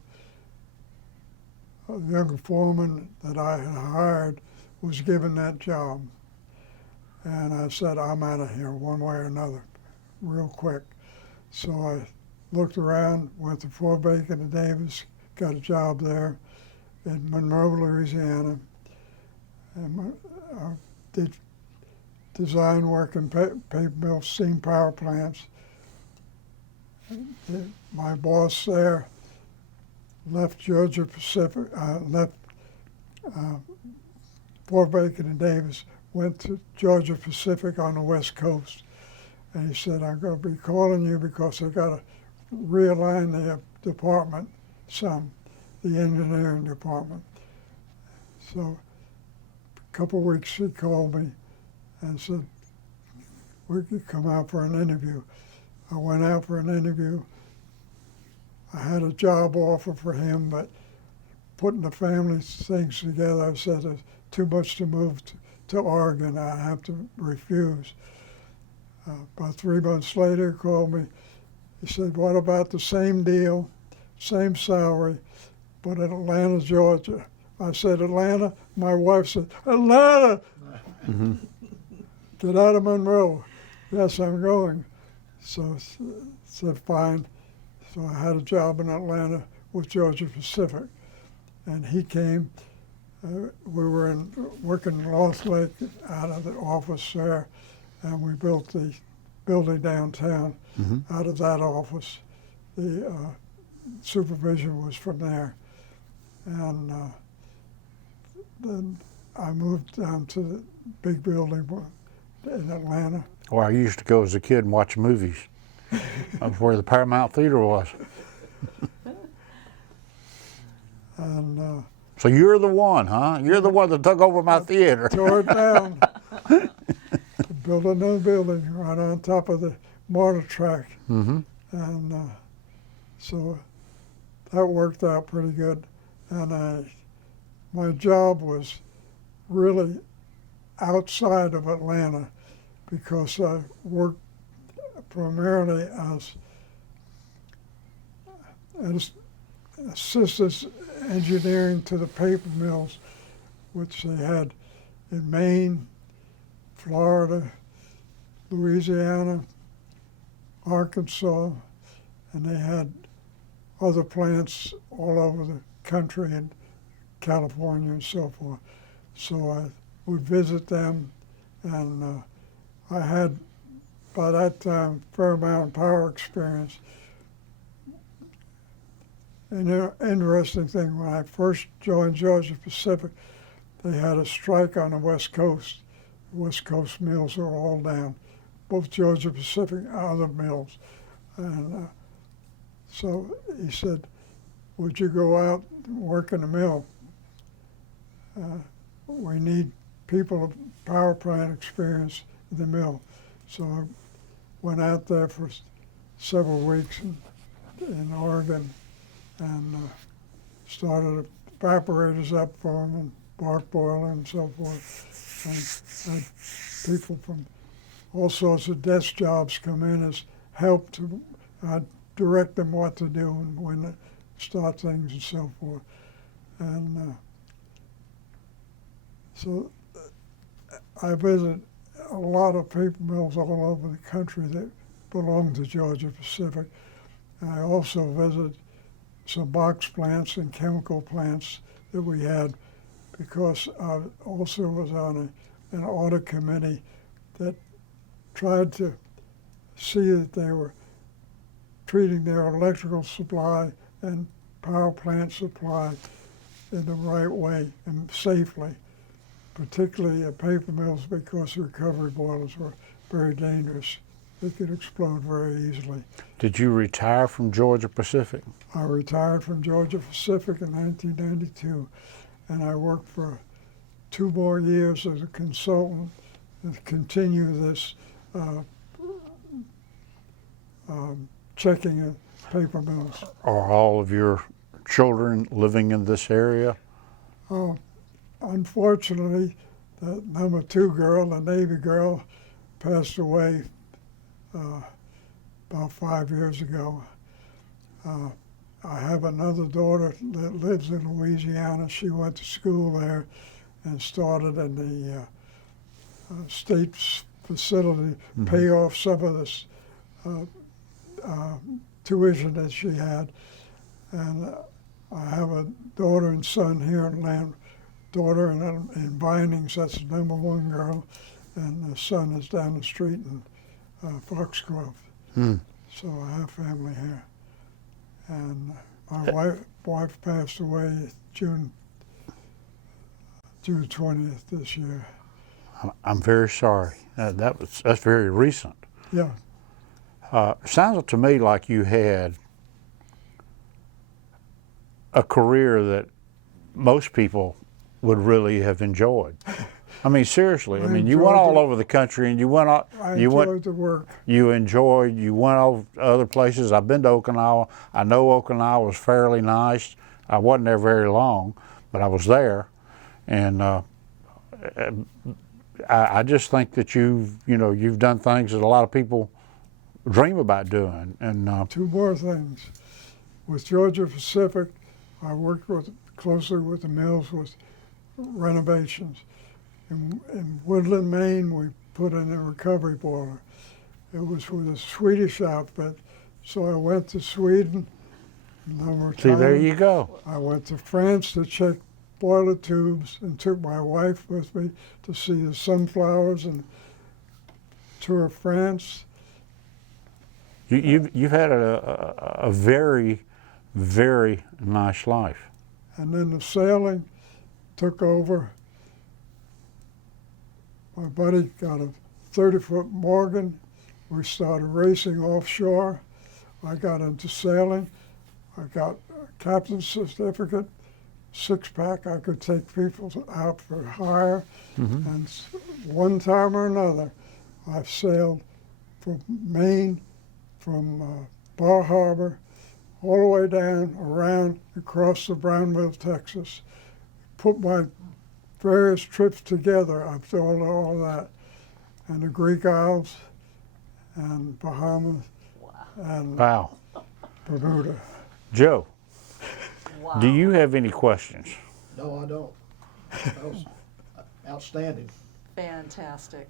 a young foreman that I had hired was given that job. And I said, I'm out of here one way or another. real quick. So I looked around, went to Fort Bacon and Davis, got a job there in Monroe, Louisiana, and I did design work in paper mill steam power plants. My boss there left Georgia Pacific, left Fort Bacon and Davis, went to Georgia Pacific on the West Coast. And he said, I'm going to be calling you because they've got to realign the department some, the engineering department. So a couple of weeks he called me and said, we could come out for an interview. I went out for an interview. I had a job offer for him, but putting the family things together, I said, there's too much to move to Oregon. I have to refuse. About 3 months later, he called me. He said, what about the same deal, same salary, but in Atlanta, Georgia? I said, Atlanta? My wife said, Atlanta! Mm-hmm. Get out of Monroe. Yes, I'm going. So I said, fine. So I had a job in Atlanta with Georgia Pacific. And he came. We were working in Lost Lake out of the office there, and we built the building downtown out of that office. The supervision was from there. And then I moved down to the big building in Atlanta. Where I used to go as a kid and watch movies. That's where the Paramount Theater was. And So you're the one, huh? You're the one that took over my theater. tore it down. Built a new building right on top of the motor track. Mm-hmm. And so that worked out pretty good. And my job was really outside of Atlanta because I worked primarily as assistance engineering to the paper mills, which they had in Maine, Florida, Louisiana, Arkansas, and they had other plants all over the country in California and so forth. So I would visit them, and I had, by that time, fair amount of power experience. An interesting thing, when I first joined Georgia Pacific, they had a strike on the West Coast. The West Coast mills were all down, both Georgia Pacific and other mills. And so he said, would you go out and work in the mill? We need people with power plant experience in the mill. So I went out there for several weeks in Oregon and started evaporators up for them and bark boiler and so forth. And had people from all sorts of desk jobs come in as help to direct them what to do and when to start things and so forth. And so I visit a lot of paper mills all over the country that belong to Georgia Pacific. And I also visit some box plants and chemical plants that we had because I also was on an audit committee that tried to see that they were treating their electrical supply and power plant supply in the right way and safely, particularly at paper mills because recovery boilers were very dangerous. They could explode very easily. Did you retire from Georgia Pacific? I retired from Georgia Pacific in 1992, and I worked for 2 more years as a consultant to continue this checking of paper mills. Are all of your children living in this area? Oh, unfortunately, the number 2 girl, the Navy girl, passed away about 5 years ago. I have another daughter that lives in Louisiana. She went to school there and started in the state facility, pay off some of this tuition that she had. And I have a daughter and son here in Land. Daughter in Vinings, that's the #1 girl, and the son is down the street in Foxcroft. So I have family here. And my wife passed away June 20th this year. I'm very sorry. That's very recent. Yeah, Sounds to me like you had a career that most people would really have enjoyed. I mean, seriously. I mean, you went all over the country, and you went out. I enjoyed the work. You went over to other places. I've been to Okinawa. I know Okinawa was fairly nice. I wasn't there very long, but I was there, and I just think that you've done things that a lot of people dream about doing. And Two more things. With Georgia Pacific, I worked closely with the mills with renovations. In Woodland, Maine, we put in a recovery boiler. It was with a Swedish outfit, so I went to Sweden. see, there you go. I went to France to check boiler tubes and took my wife with me to see the sunflowers and tour France. You've had a very, very nice life. And then the sailing took over. My buddy got a 30-foot Morgan. We started racing offshore. I got into sailing. I got a captain's certificate, 6-pack. I could take people out for hire. And one time or another, I've sailed from Maine, from Bar Harbor, all the way down, around, across the Brownville, Texas. Put my various trips together. I've done all that. And the Greek Isles, and Bahamas, and Wow. Bermuda. Joe, Wow. do you have any questions? No, I don't. That was outstanding. Fantastic.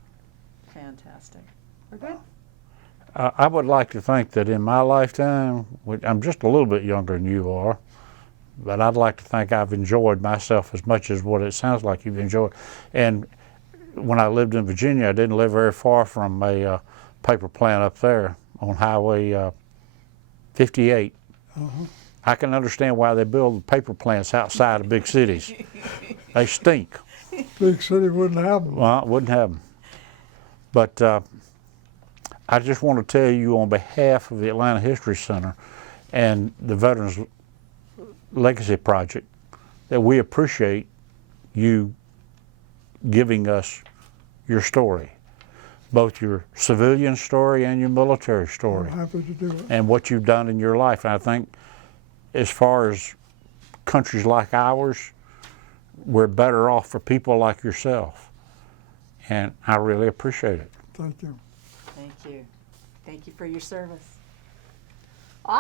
Fantastic. We're good? I would like to think that in my lifetime, I'm just a little bit younger than you are, but I'd like to think I've enjoyed myself as much as what it sounds like you've enjoyed. And when I lived in Virginia, I didn't live very far from a paper plant up there on Highway 58. I can understand why they build paper plants outside of big cities. They stink. Big city wouldn't have them. Well, wouldn't have them. But I just want to tell you on behalf of the Atlanta History Center and the Veterans Legacy Project that we appreciate you giving us your story, both your civilian story and your military story, I'm happy to do it. and what you've done in your life. And I think as far as countries like ours, we're better off for people like yourself. And I really appreciate it. Thank you. Thank you. Thank you for your service.